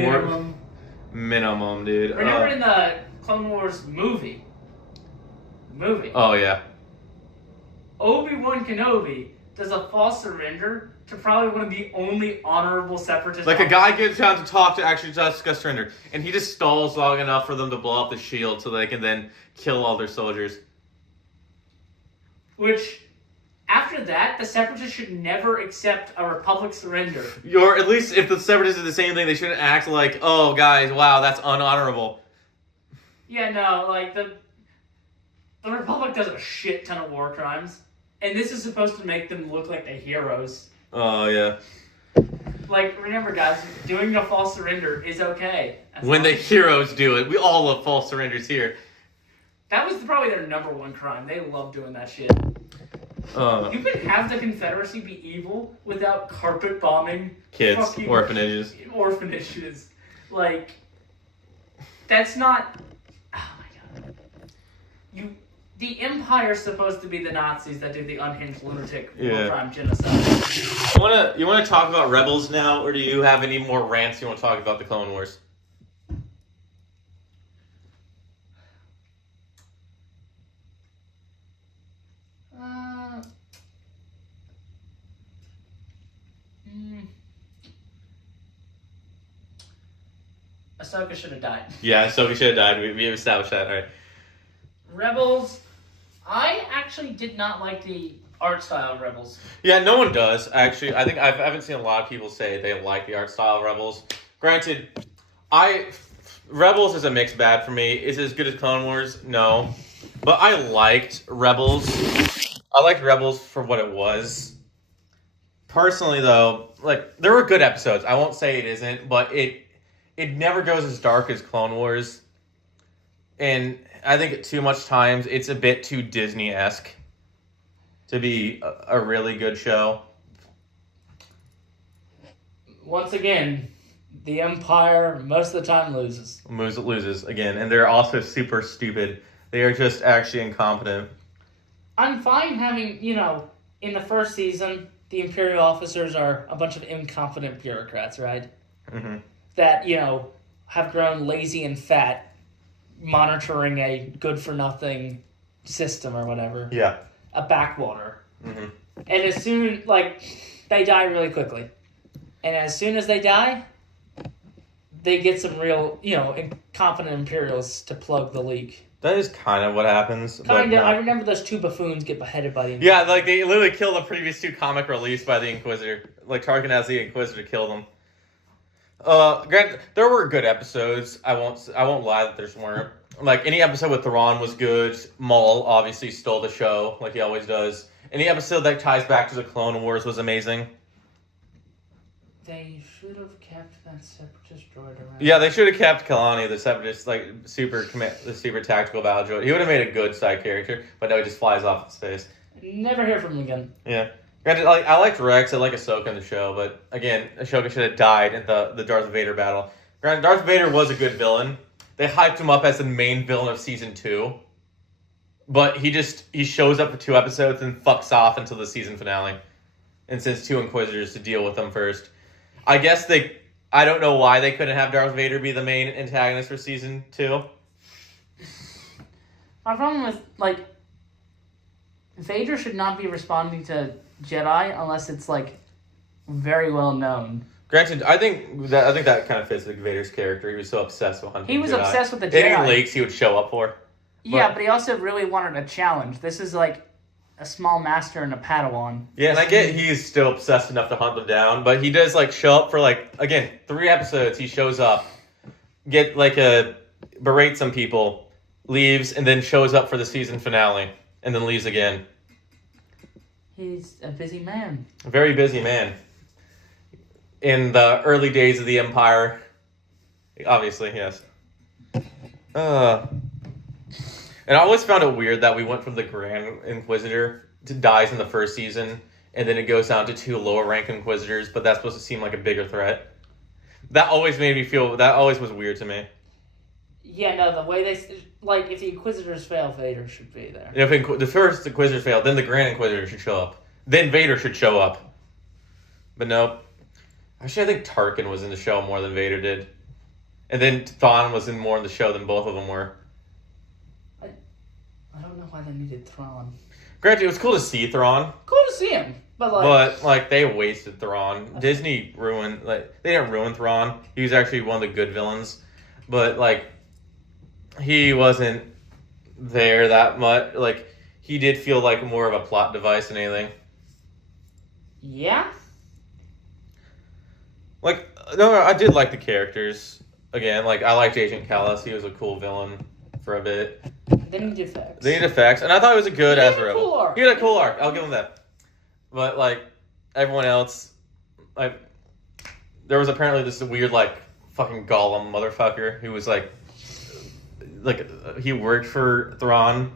minimum, dude. Remember in the Clone Wars movie? Oh, yeah. Obi-Wan Kenobi does a false surrender to probably one of the only honorable Separatist Like, a guy gets down to talk to actually discuss surrender, and he just stalls long enough for them to blow up the shield so they can then kill all their soldiers. Which... After that, the Separatists should never accept a Republic surrender. Or at least if the Separatists did the same thing, they shouldn't act like, oh, guys, wow, that's unhonorable. Yeah, no, like, the Republic does a shit ton of war crimes. And this is supposed to make them look like the heroes. Oh, yeah. Like, remember, guys, doing a false surrender is okay. When the heroes do it. We all love false surrenders here. That was probably their number one crime. They love doing that shit. You can have the Confederacy be evil without carpet bombing kids, orphanages. Like, that's not. Oh my god. The Empire's supposed to be the Nazis that do the unhinged lunatic war crime genocide. You wanna talk about Rebels now, or do you have any more rants you want to talk about the Clone Wars? Ahsoka should have died. Yeah, Ahsoka should have died. We established that. All right. Rebels. I actually did not like the art style of Rebels. Yeah, no one does, actually. I haven't seen a lot of people say they like the art style of Rebels. Granted, Rebels is a mixed bag for me. Is it as good as Clone Wars? No. But I liked Rebels. I liked Rebels for what it was. Personally, though, like, there were good episodes. I won't say it isn't, but it never goes as dark as Clone Wars. And I think too much times it's a bit too Disney-esque to be a really good show. Once again, the Empire most of the time loses. Loses again, and they're also super stupid. They are just actually incompetent. I'm fine having, in the first season, the Imperial officers are a bunch of incompetent bureaucrats, right? Mm-hmm. That, have grown lazy and fat, monitoring a good-for-nothing system or whatever. Yeah. A backwater. Mm-hmm. And as soon, they die really quickly. And as soon as they die, they get some real, incompetent Imperials to plug the leak. That is kind of what happens. Kind of. I remember those two buffoons get beheaded by the Inquisitor. Yeah, they literally killed the previous two comic reliefs by the Inquisitor. Tarkin as the Inquisitor killed them. Granted, there were good episodes. I won't lie that there weren't. Any episode with Thrawn was good. Maul obviously stole the show, like he always does. Any episode that ties back to the Clone Wars was amazing. They should have kept that Separatist droid around. Yeah, they should have kept Kalani, the Separatist, the super tactical battle droid. He would have made a good side character, but no, he just flies off his face. Never hear from him again. Yeah. Granted, I liked Rex, I like Ahsoka in the show, but again, Ahsoka should have died in the Darth Vader battle. Granted, Darth Vader was a good villain. They hyped him up as the main villain of season 2. But he shows up for 2 episodes and fucks off until the season finale. And sends 2 Inquisitors to deal with them first. I guess I don't know why they couldn't have Darth Vader be the main antagonist for season 2. My problem with, Vader should not be responding to Jedi unless it's, very well known. Granted, I think that kind of fits with Vader's character. He was so obsessed with hunting Jedi. He was obsessed with the Jedi. Any lakes he would show up for. Yeah, but he also really wanted a challenge. This is, a small master and a Padawan. Yeah, and I get he's still obsessed enough to hunt them down, but he does show up for again 3 episodes. He shows up, berate some people, leaves, and then shows up for the season finale, and then leaves again. He's a busy man. A very busy man. In the early days of the Empire, obviously, yes. And I always found it weird that we went from the Grand Inquisitor to dies in the first season, and then it goes down to 2 lower rank Inquisitors, but that's supposed to seem like a bigger threat. That always was weird to me. Yeah, no, the way they, if the Inquisitors fail, Vader should be there. If the first Inquisitors fail, then the Grand Inquisitor should show up. Then Vader should show up. But no. Actually, I think Tarkin was in the show more than Vader did. And then Thrawn was more in the show than both of them were. I don't know why they needed Thrawn. Granted, it was cool to see Thrawn. Cool to see him, but they wasted Thrawn. Disney ruined, they didn't ruin Thrawn. He was actually one of the good villains. But, he wasn't there that much. He did feel like more of a plot device than anything. Yeah? No, I did like the characters. Again, I liked Agent Callus. He was a cool villain for a bit. They need effects. And I thought it was a good as a rebel. Cool arc. He had a cool arc. I'll give him that. But everyone else, there was apparently this weird fucking Gollum motherfucker who was he worked for Thrawn.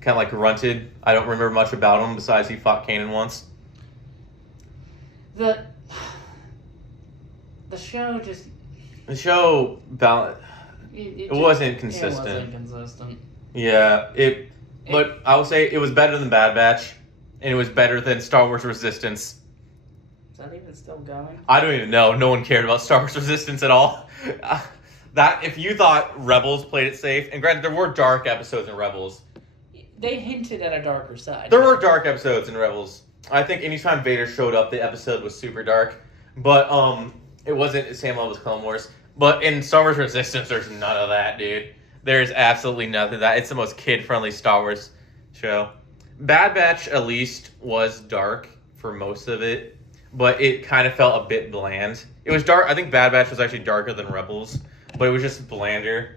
Kind of grunted. I don't remember much about him besides he fought Kanan once. The show just. The show It wasn't consistent. It wasn't consistent. Yeah, but I will say it was better than Bad Batch, and it was better than Star Wars Resistance. Is that even still going? I don't even know. No one cared about Star Wars Resistance at all. If you thought Rebels played it safe, and granted, there were dark episodes in Rebels. They hinted at a darker side. There were dark episodes in Rebels. I think anytime Vader showed up, the episode was super dark. But it wasn't the same level as Clone Wars. But in Star Wars Resistance, there's none of that, dude. There's absolutely nothing of that. It's the most kid-friendly Star Wars show. Bad Batch at least was dark for most of it, but it kind of felt a bit bland. It was dark. I think Bad Batch was actually darker than Rebels, but it was just blander.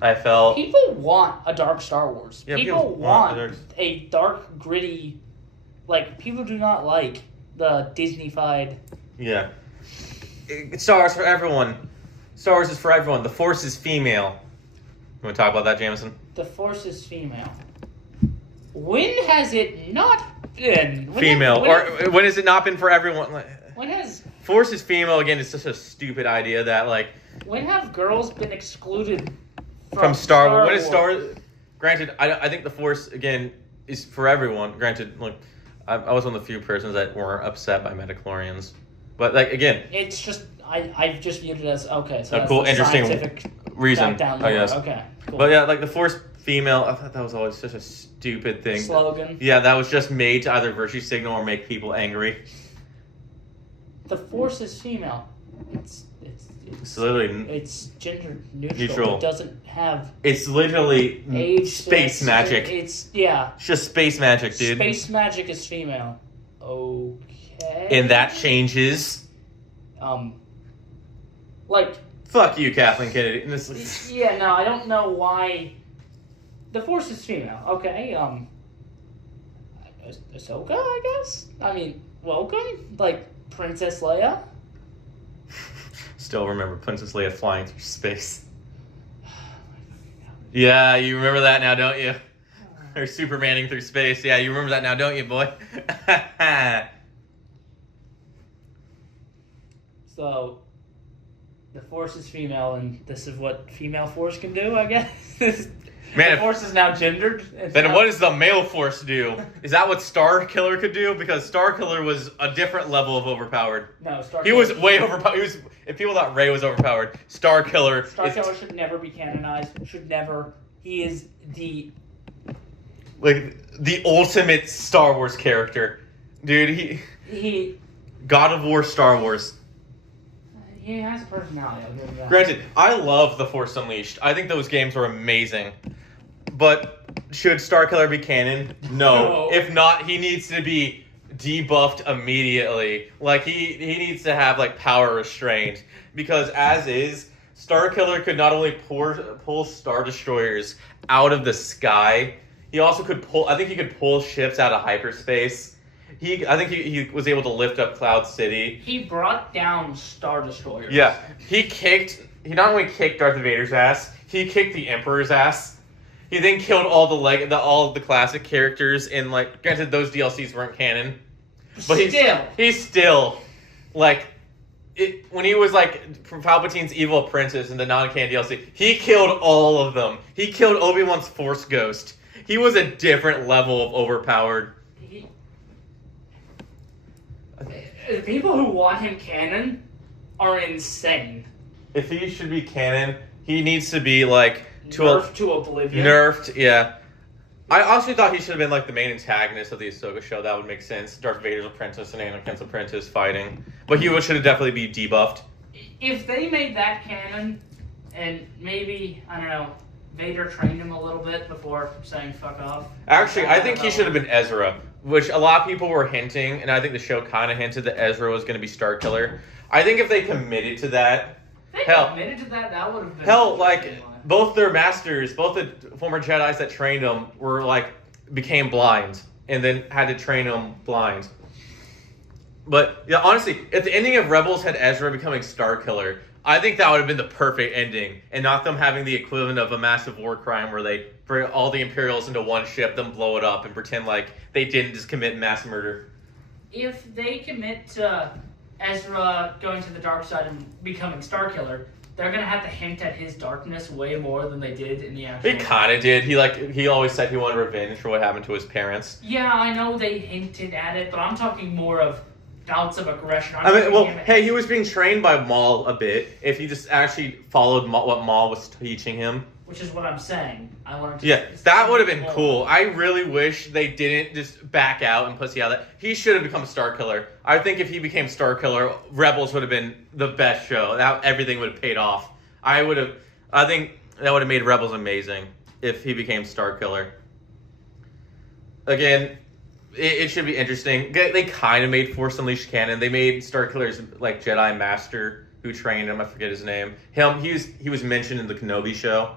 I felt People want a dark Star Wars. Yeah, people want a dark, gritty. Like, people do not like the Disney-fied. yeah. Star Wars for everyone. Star Wars is for everyone. The Force is female. You want to talk about that, Jameson? The Force is female. When has it not been? Female. When has it not been for everyone? When has Force is female, again, it's just a stupid idea that, like... When have girls been excluded from Star Wars? When is Wars? Star... Granted, I think the Force, again, is for everyone. Granted, like, I was one of the few persons that weren't upset by midichlorians. But, like, again... It's just... I've just viewed it as, okay, so that's cool, the interesting scientific reason, backdown I guess. Okay, cool. But, yeah, like, the Force female, I thought that was always such a stupid thing. Slogan. Yeah, that was just made to either virtue signal or make people angry. The Force is female. It's literally... It's gender neutral. Neutral. It doesn't have It's literally age. space magic. It's just space magic, dude. Space magic is female. Okay. And that changes. Like... Fuck you, Kathleen Kennedy. And this... Yeah, no, I don't know why... The Force is female, okay, Ahsoka, I guess? I mean, welcome? Like, Princess Leia? Still remember Princess Leia flying through space. Yeah, you remember that now, don't you? Or Supermaning through space. Yeah, you remember that now, don't you, boy? So, the Force is female, and this is what female Force can do, I guess? Man, the Force is now gendered. Then what does the male Force do? Is that what Star Killer could do? Because Star Killer was a different level of overpowered. No, Star He Killer... was way overpowered. If people thought Rey was overpowered, Star Killer... Star Killer should never be canonized. Should never. He is the... Like, the ultimate Star Wars character. Dude, He... God of War Star Wars. He has a personality, I'll give him that. Granted, I love The Force Unleashed. I think those games were amazing. But should Starkiller be canon? No. No. If not, he needs to be debuffed immediately. Like, he needs to have, like, power restraint. Because as is, Starkiller could not only pull Star Destroyers out of the sky, he also could pull ships out of hyperspace. I think he was able to lift up Cloud City. He brought down Star Destroyers. Yeah. He not only kicked Darth Vader's ass, he kicked the Emperor's ass. He then killed all the classic characters in, like, granted those DLCs weren't canon. But he's still like when he was like Palpatine's evil apprentice in the non-canon DLC, he killed all of them. He killed Obi-Wan's Force Ghost. He was a different level of overpowered. The people who want him canon are insane. If he should be canon, he needs to be like Nerfed to oblivion. Nerfed, yeah. I also thought he should have been like the main antagonist of the Ahsoka show. That would make sense. Darth Vader's apprentice and Anakin's apprentice fighting, but he should have definitely be debuffed. If they made that canon, and maybe I don't know, Vader trained him a little bit before saying "fuck off." Actually, I think he should have been Ezra, which a lot of people were hinting, and I think the show kind of hinted that Ezra was going to be Starkiller. I think if they committed to that, committed to that, that would have been like. Both their masters, both the former Jedis that trained them, became blind, and then had to train them blind. But yeah, honestly, if the ending of Rebels had Ezra becoming Starkiller, I think that would have been the perfect ending, and not them having the equivalent of a massive war crime where they bring all the Imperials into one ship, then blow it up, and pretend like they didn't just commit mass murder. If they commit to Ezra going to the dark side and becoming Starkiller, they're gonna have to hint at his darkness way more than they did in the actual. They kind of did. He always said he wanted revenge for what happened to his parents. Yeah, I know they hinted at it, but I'm talking more of bouts of aggression. He was being trained by Maul a bit. If he just actually followed what Maul was teaching him. Which is what I'm saying. I wanted to. Yeah, that would have been cool. I really wish they didn't just back out and pussy out that. He should have become Starkiller. I think if he became Starkiller, Rebels would have been the best show. Everything would have paid off. I think that would have made Rebels amazing if he became Starkiller. I think that would have made Rebels amazing. If he became Starkiller, Rebels would have been the best show. Everything would have paid off. I think that would have made Rebels amazing if he became Starkiller. I think that would have made Rebels amazing if he became Starkiller. I think that would have made Rebels amazing if he became Starkiller. again, it should be interesting. They kind of made Force Unleashed canon. They made Starkiller's like Jedi Master who trained him. I forget his name. He was mentioned in the Kenobi show.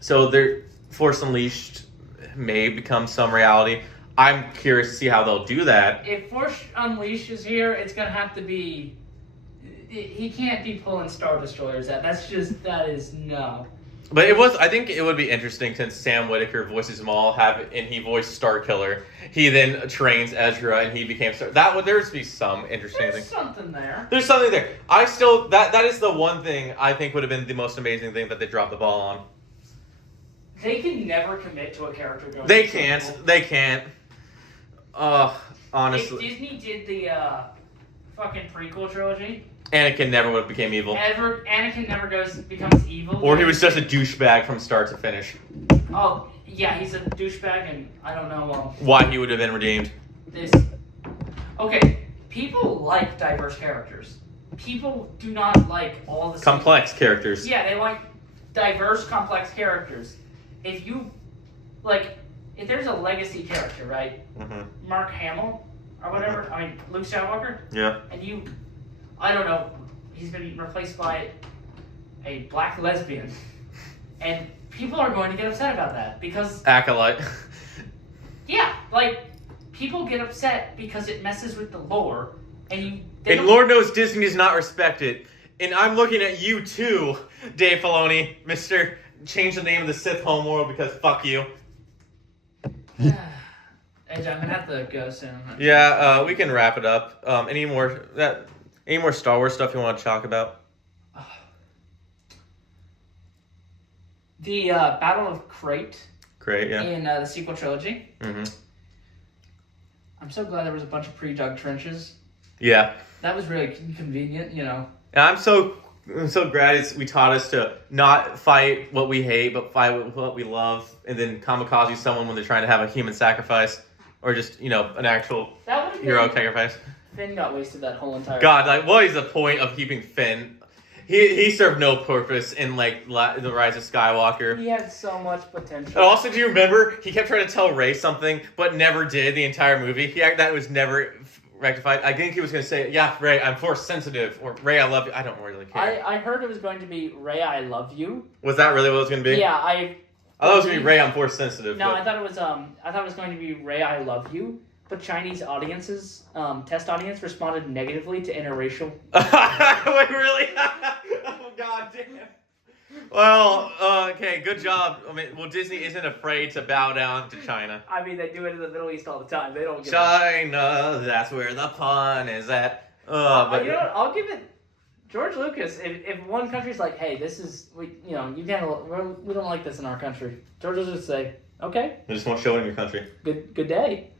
So their Force Unleashed may become some reality. I'm curious to see how they'll do that. If Force Unleashed is here, it's gonna have to be. He can't be pulling Star Destroyers out. That is no. But I think it would be interesting since Sam Whitaker voices them all, and he voiced Starkiller. He then trains Ezra, and he became Star. There's be some interesting thing. There's something there. There's something there. That is the one thing I think would have been the most amazing thing that they dropped the ball on. They can never commit to a character going. They can't. They can't. Honestly. If Disney did the fucking prequel trilogy. Anakin never would have became evil. Anakin never becomes evil. Or he was just a douchebag from start to finish. Oh, yeah, he's a douchebag, and I don't know why he would have been redeemed. Okay, people like diverse characters. People do not like all the complex characters. Yeah, they like diverse, complex characters. If there's a legacy character, right? Mm-hmm. Mark Hamill, or whatever, Luke Skywalker. Yeah. And I don't know, he's been replaced by a black lesbian. And people are going to get upset about that because... Acolyte. Yeah, people get upset because it messes with the lore. And Lord knows Disney does not respect it. And I'm looking at you too, Dave Filoni, Mr. Change the name of the Sith homeworld because fuck you. I'm gonna have to go soon. Yeah, we can wrap it up. Any more Star Wars stuff you want to talk about? The Battle of Crate. Crate, yeah. In the sequel trilogy. Mm-hmm. I'm so glad there was a bunch of pre-dug trenches. Yeah. That was really convenient, And I'm so glad we taught us to not fight what we hate, but fight what we love, and then kamikaze someone when they're trying to have a human sacrifice, or just an actual heroic sacrifice. Finn got wasted that whole entire. God, what is the point of keeping Finn? He served no purpose in the Rise of Skywalker. He had so much potential. And also, do you remember he kept trying to tell Rey something, but never did the entire movie? That was never rectified. I think he was going to say, "Yeah, Rey, I'm force sensitive," or "Rey, I love you." I don't really care. I heard it was going to be Rey, I love you. Was that really what it was going to be? Yeah, I thought it was going to be Rey, I'm force sensitive. No, I thought it was going to be Rey, I love you. But Chinese audiences, test audience, responded negatively to interracial. Wait, really? Oh, God damn. Well, okay, good job. Disney isn't afraid to bow down to China. They do it in the Middle East all the time. They don't give China, that's where the pun is at. But you know what? I'll give it George Lucas. If one country's like, hey, this is, we don't like this in our country. George will just say, okay. You just won't show it in your country. Good day.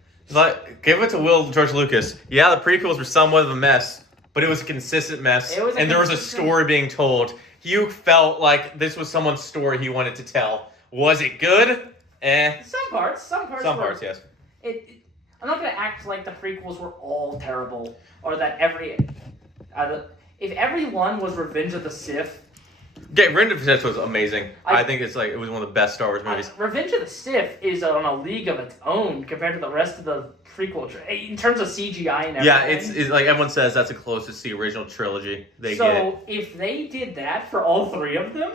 Give it to George Lucas. Yeah, the prequels were somewhat of a mess, but it was a consistent mess, and there was a story being told. You felt like this was someone's story he wanted to tell. Was it good? Some parts. Some parts, yes. I'm not going to act like the prequels were all terrible, or that if every one was Revenge of the Sith. Yeah, Revenge of the Sith was amazing. I think it was one of the best Star Wars movies. Revenge of the Sith is on a league of its own compared to the rest of the prequel in terms of CGI and everything. Yeah, it's like everyone says that's the closest to the original trilogy they get. So if they did that for all three of them,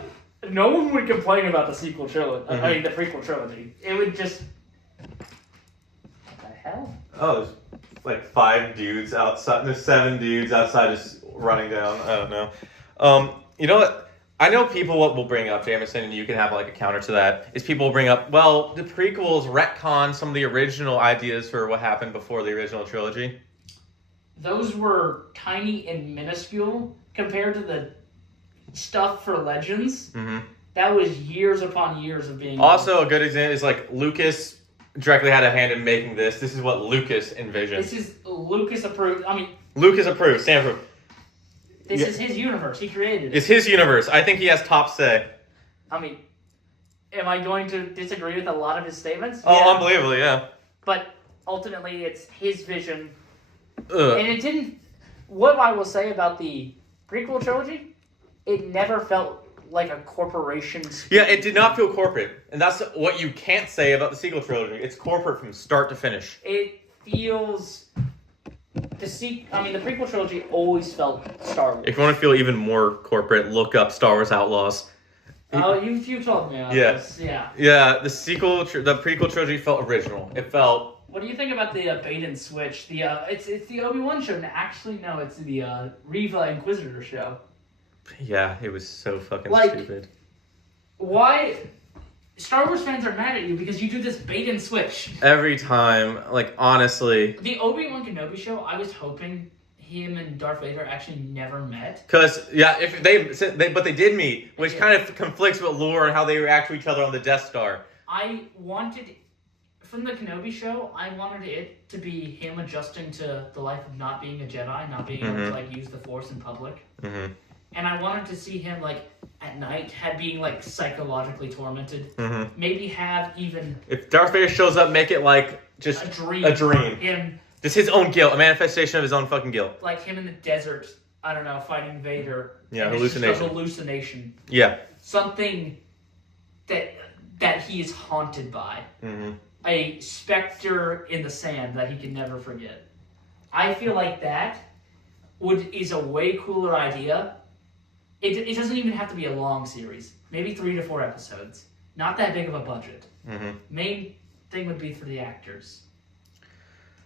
no one would complain about the sequel trilogy. Mm-hmm. The prequel trilogy. It would just. What the hell? Oh, there's 5 dudes outside. There's 7 dudes outside just running down. I don't know. You know what? I know people will bring up, Jameson, and you can have a counter to that, is people will bring up, well, the prequels retcon some of the original ideas for what happened before the original trilogy. Those were tiny and minuscule compared to the stuff for Legends. Mm-hmm. That was years upon years of being... Also, a good example is Lucas directly had a hand in making this. This is what Lucas envisioned. This is Lucas approved. Lucas approved, Sam approved. This is his universe. He created it. It's his universe. I think he has top say. Am I going to disagree with a lot of his statements? Oh, yeah. Unbelievably, yeah. But ultimately, it's his vision. And it didn't... What I will say about the prequel trilogy, it never felt like a corporation. Yeah, it did not feel corporate, and that's what you can't say about the sequel trilogy. It's corporate from start to finish. It feels the prequel trilogy always felt Star Wars. If you want to feel even more corporate, look up Star Wars Outlaws. Oh, you told me about this. Yeah. Yeah, the prequel trilogy felt original. It felt. What do you think about the bait and switch? It's the Obi-Wan show. Actually, no, it's the Reva Inquisitor show. Yeah, it was so fucking stupid. Why? Star Wars fans are mad at you because you do this bait and switch. Every time, like, honestly. The Obi-Wan Kenobi show, I was hoping him and Darth Vader actually never met. Because, yeah, but they did meet, which kind of conflicts with lore and how they react to each other on the Death Star. From the Kenobi show, I wanted it to be him adjusting to the life of not being a Jedi, not being able to, like, use the Force in public. Mm-hmm. And I wanted to see him, like, at night, being, like, psychologically tormented. Mm-hmm. Maybe have even... If Darth Vader shows up, make it, like, just a dream. Him... Just his own guilt, a manifestation of his own fucking guilt. Like him in the desert, I don't know, fighting Vader. Yeah, hallucination. It's just a hallucination. Yeah. Something that he is haunted by. Mm-hmm. A specter in the sand that he can never forget. I feel like that is a way cooler idea. It doesn't even have to be a long series. Maybe 3 to 4 episodes. Not that big of a budget. Mm-hmm. Main thing would be for the actors.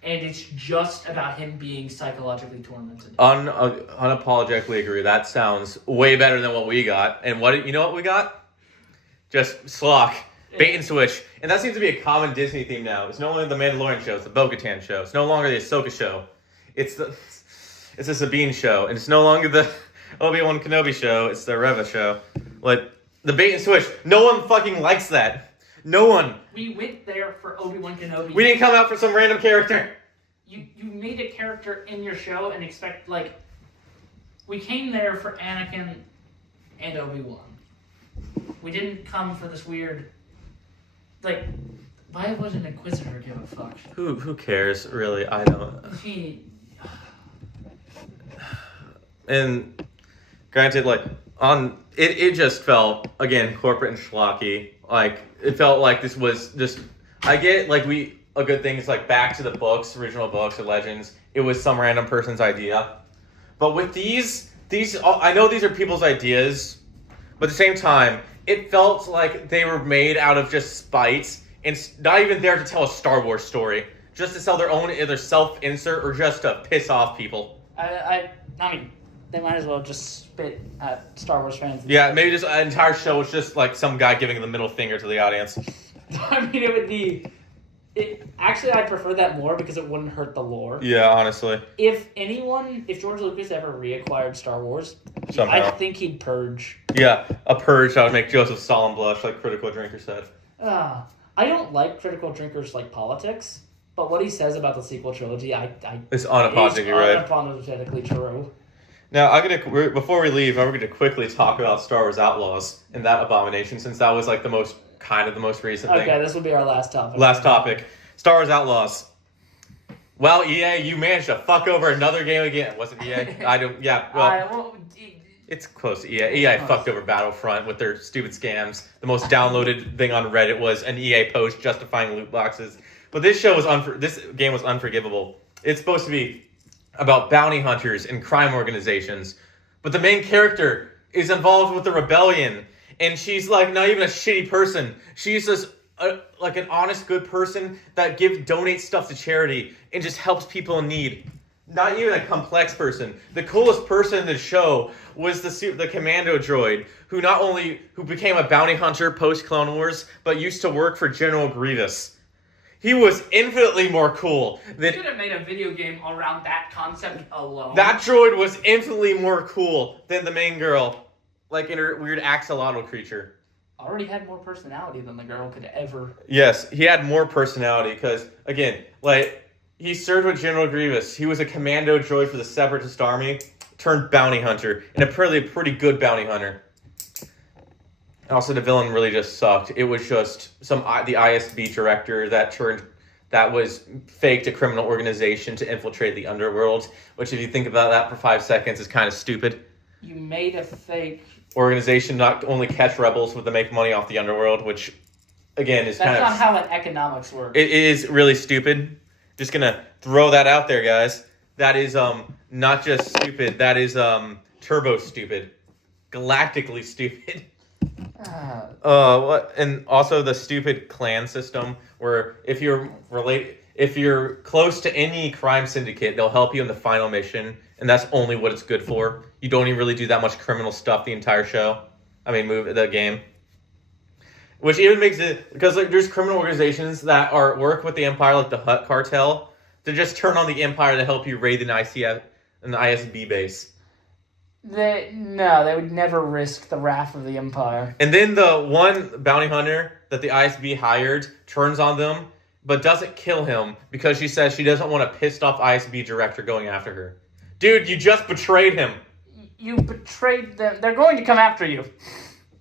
And it's just about him being psychologically tormented. Unapologetically agree. That sounds way better than what we got. And you know what we got? Just slock. Bait and switch. And that seems to be a common Disney theme now. It's no longer the Mandalorian show. It's the Bo-Katan show. It's no longer the Ahsoka show. It's the Sabine show. And it's no longer the Obi-Wan Kenobi show. It's the Reva show. Like, the bait and switch. No one fucking likes that. No one. We went there for Obi-Wan Kenobi. We didn't come out for some random character. You made a character in your show and expect, like... We came there for Anakin and Obi-Wan. We didn't come for this weird... Like, why wouldn't an Inquisitor give a fuck? Who cares, really? I don't... And granted, like, it just felt, again, corporate and schlocky. Like, it felt like this was just... I get, like, a good thing is, like, back to the books, original books or legends. It was some random person's idea. But with these, I know these are people's ideas, but at the same time, it felt like they were made out of just spite and not even there to tell a Star Wars story. Just to sell their own either self-insert or just to piss off people. I mean, they might as well just spit at Star Wars fans. Yeah, maybe just an entire show was just like some guy giving the middle finger to the audience. I mean, it would be... Actually, I'd prefer that more because it wouldn't hurt the lore. Yeah, honestly. If George Lucas ever reacquired Star Wars, somehow, I think he'd purge. Yeah, a purge that would make Joseph Stalin blush, like Critical Drinker said. I don't like Critical Drinkers like politics, but what he says about the sequel trilogy, it's unapologetically right. Unapologetically true. Now, before we leave, I'm going to quickly talk about Star Wars Outlaws and that abomination, since that was like the most recent thing. Okay, this will be our last topic. Last topic. Star Wars Outlaws. Well, EA, you managed to fuck over another game again. Was it EA? It's close to EA. EA fucked over Battlefront with their stupid scams. The most downloaded thing on Reddit was an EA post justifying loot boxes. But this game was unforgivable. It's supposed to be about bounty hunters and crime organizations. But the main character is involved with the rebellion. And she's like not even a shitty person. She's just like an honest, good person that donates stuff to charity and just helps people in need. Not even a complex person. The coolest person in the show was the commando droid who became a bounty hunter post Clone Wars, but used to work for General Grievous. He was infinitely more cool than... You could have made a video game around that concept alone. That droid was infinitely more cool than the main girl. Like in her weird axolotl creature. Already had more personality than the girl could ever. Yes, he had more personality because, again, like, he served with General Grievous. He was a commando droid for the Separatist Army, turned bounty hunter, and apparently a pretty good bounty hunter. Also, the villain really just sucked. It was just the ISB director that was faked a criminal organization to infiltrate the underworld, which if you think about that for 5 seconds is kind of stupid. You made a fake organization not only catch rebels, but to make money off the underworld, which, again, is That's not how economics works. It is really stupid. Just gonna throw that out there, guys. That is not just stupid. That is turbo stupid, galactically stupid. What? And also the stupid clan system, where if you're close to any crime syndicate, they'll help you in the final mission, and that's only what it's good for. You don't even really do that much criminal stuff the entire show. The game. Which even makes it, because like there's criminal organizations that work with the Empire, like the Hutt cartel, to just turn on the Empire to help you raid an ISB base. They would never risk the wrath of the Empire. And then the one bounty hunter that the ISB hired turns on them, but doesn't kill him because she says she doesn't want a pissed off ISB director going after her. Dude, you just betrayed him. You betrayed them. They're going to come after you.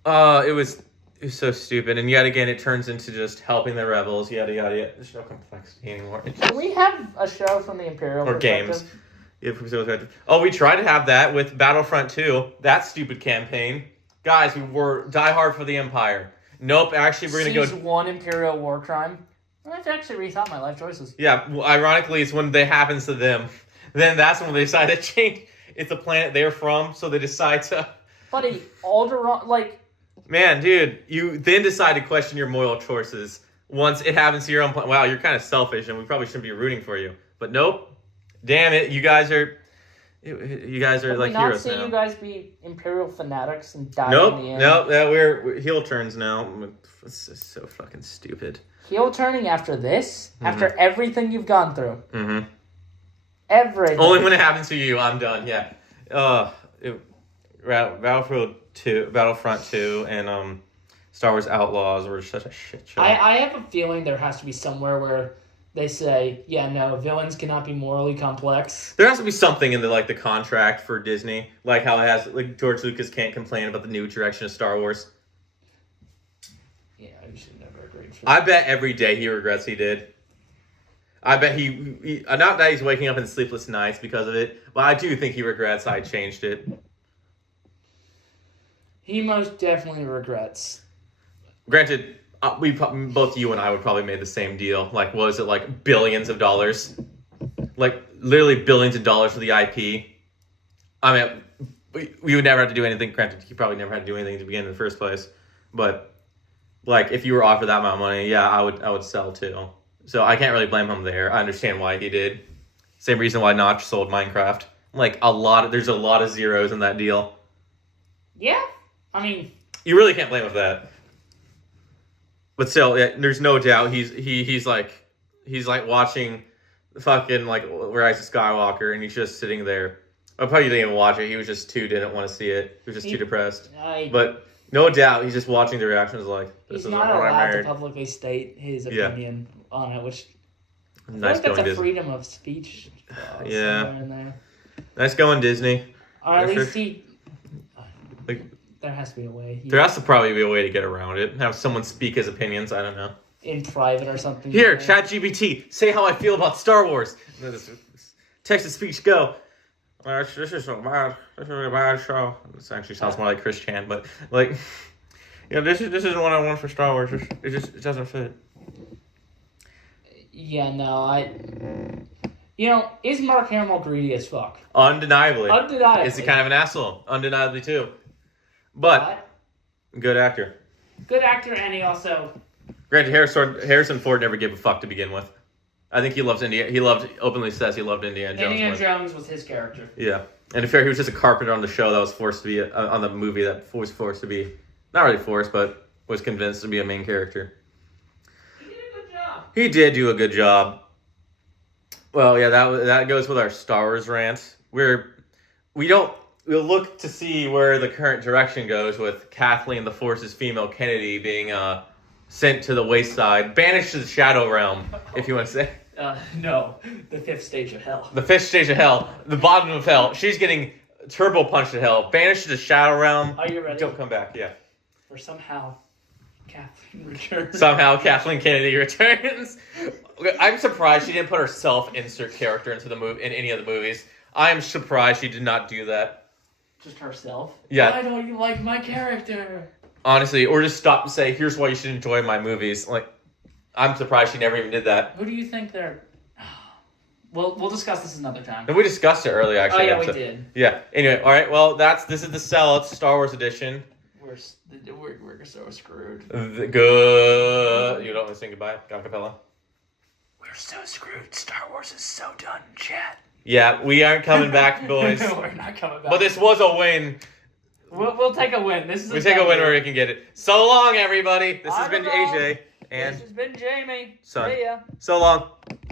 It was so stupid, and yet again, it turns into just helping the rebels. Yada yada yada. There's no complexity anymore. Can we have a show from the Imperial or games? Yeah, we tried to have that with Battlefront 2. That stupid campaign, guys. We were diehard for the Empire. Nope. Actually, we're gonna go. Season 1 Imperial war crime. I have to actually rethought my life choices. Yeah. Well, ironically, it's when it happens to them. Then that's when they decide to change. It's the planet they're from, so they decide to. Buddy, Alderaan, like. Man, dude, you then decide to question your moral choices once it happens to your own planet. Wow, you're kind of selfish, and we probably shouldn't be rooting for you. But nope, damn it, you guys are like heroes now. Not see you guys be Imperial fanatics and die Nope, in the end. nope, we're heel turns now. It's just so fucking stupid. Heel turning after this, after everything you've gone through. Mm-hmm. Everything. Only when it happens to you, I'm done. Yeah. Battlefront 2 and Star Wars Outlaws were such a shit show. I have a feeling there has to be somewhere where they say, yeah, no, villains cannot be morally complex. There has to be something in the contract for Disney, like how it has George Lucas can't complain about the new direction of Star Wars. Yeah, I should never agree. I bet every day he regrets he did. I bet he not that he's waking up in sleepless nights because of it, but I do think he regrets I changed it. He most definitely regrets. Granted, both you and I would probably made the same deal. Like, what was it, billions of dollars? Like, literally billions of dollars for the IP. I mean, we would never have to do anything. Granted, he probably never had to do anything to begin in the first place. But, if you were offered that amount of money, yeah, I would sell too. So I can't really blame him there. I understand why he did. Same reason why Notch sold Minecraft. There's a lot of zeros in that deal. Yeah, I mean, you really can't blame him for that. But still, yeah, there's no doubt he's watching fucking Rise of Skywalker, and he's just sitting there. I probably didn't even watch it. He was just didn't want to see it. He was just too depressed. But no doubt, he's just watching the reactions he's not allowed to publicly state his opinion on it, which nice I feel like that's going a freedom of speech. Yeah. In there. Nice going, Disney. Or at least there has to be a way. There has to probably be a way to get around it. Have someone speak his opinions. I don't know. In private or something. Here, ChatGPT, say how I feel about Star Wars. Text to speech, go. This is so bad. This is a bad show. This actually sounds more like Chris Chan, but this isn't what I want for Star Wars. It doesn't fit. Yeah, no, is Mark Hamill greedy as fuck? Undeniably. Is he kind of an asshole? Undeniably too. But good actor. Good actor, and he also. Granted, Harrison Ford never gave a fuck to begin with. I think he loves Indiana. He openly says he loved Indiana Jones. Indiana Jones was his character. Yeah, and to be fair, he was just a carpenter on the show that was forced to be on the movie that was forced to be not really forced, but was convinced to be a main character. He did a good job. He did do a good job. Well, yeah, that goes with our Star Wars rant. We'll look to see where the current direction goes with Kathleen the Force's female Kennedy being sent to the wayside, banished to the Shadow Realm, if you want to say. No, the fifth stage of hell. The fifth stage of hell, the bottom of hell. She's getting turbo punched to hell, banished to the Shadow Realm. Are you ready? Don't come back, yeah. Or somehow Kathleen returns. Somehow Kathleen Kennedy returns. I'm surprised she didn't put her self-insert character into the movie in any of the movies. I am surprised she did not do that. Just herself. Yeah. Why don't you like my character? Honestly, or just stop and say, here's why you should enjoy my movies. Like, I'm surprised she never even did that. Who do you think they're... Well, we'll discuss this another time. And we discussed it earlier, actually. Oh, yeah, we did. Yeah. Anyway, all right. Well, this is the Sellouts Star Wars edition. We're so screwed. Good. You don't want to sing goodbye, Acapella? We're so screwed. Star Wars is so done, chat. Yeah, we aren't coming back, boys. We're not coming back. But this was a win. We'll take a win. We take a win where we can get it. So long, everybody. This has been Bye-bye. AJ. And this has been Jamie. Son. See ya. So long.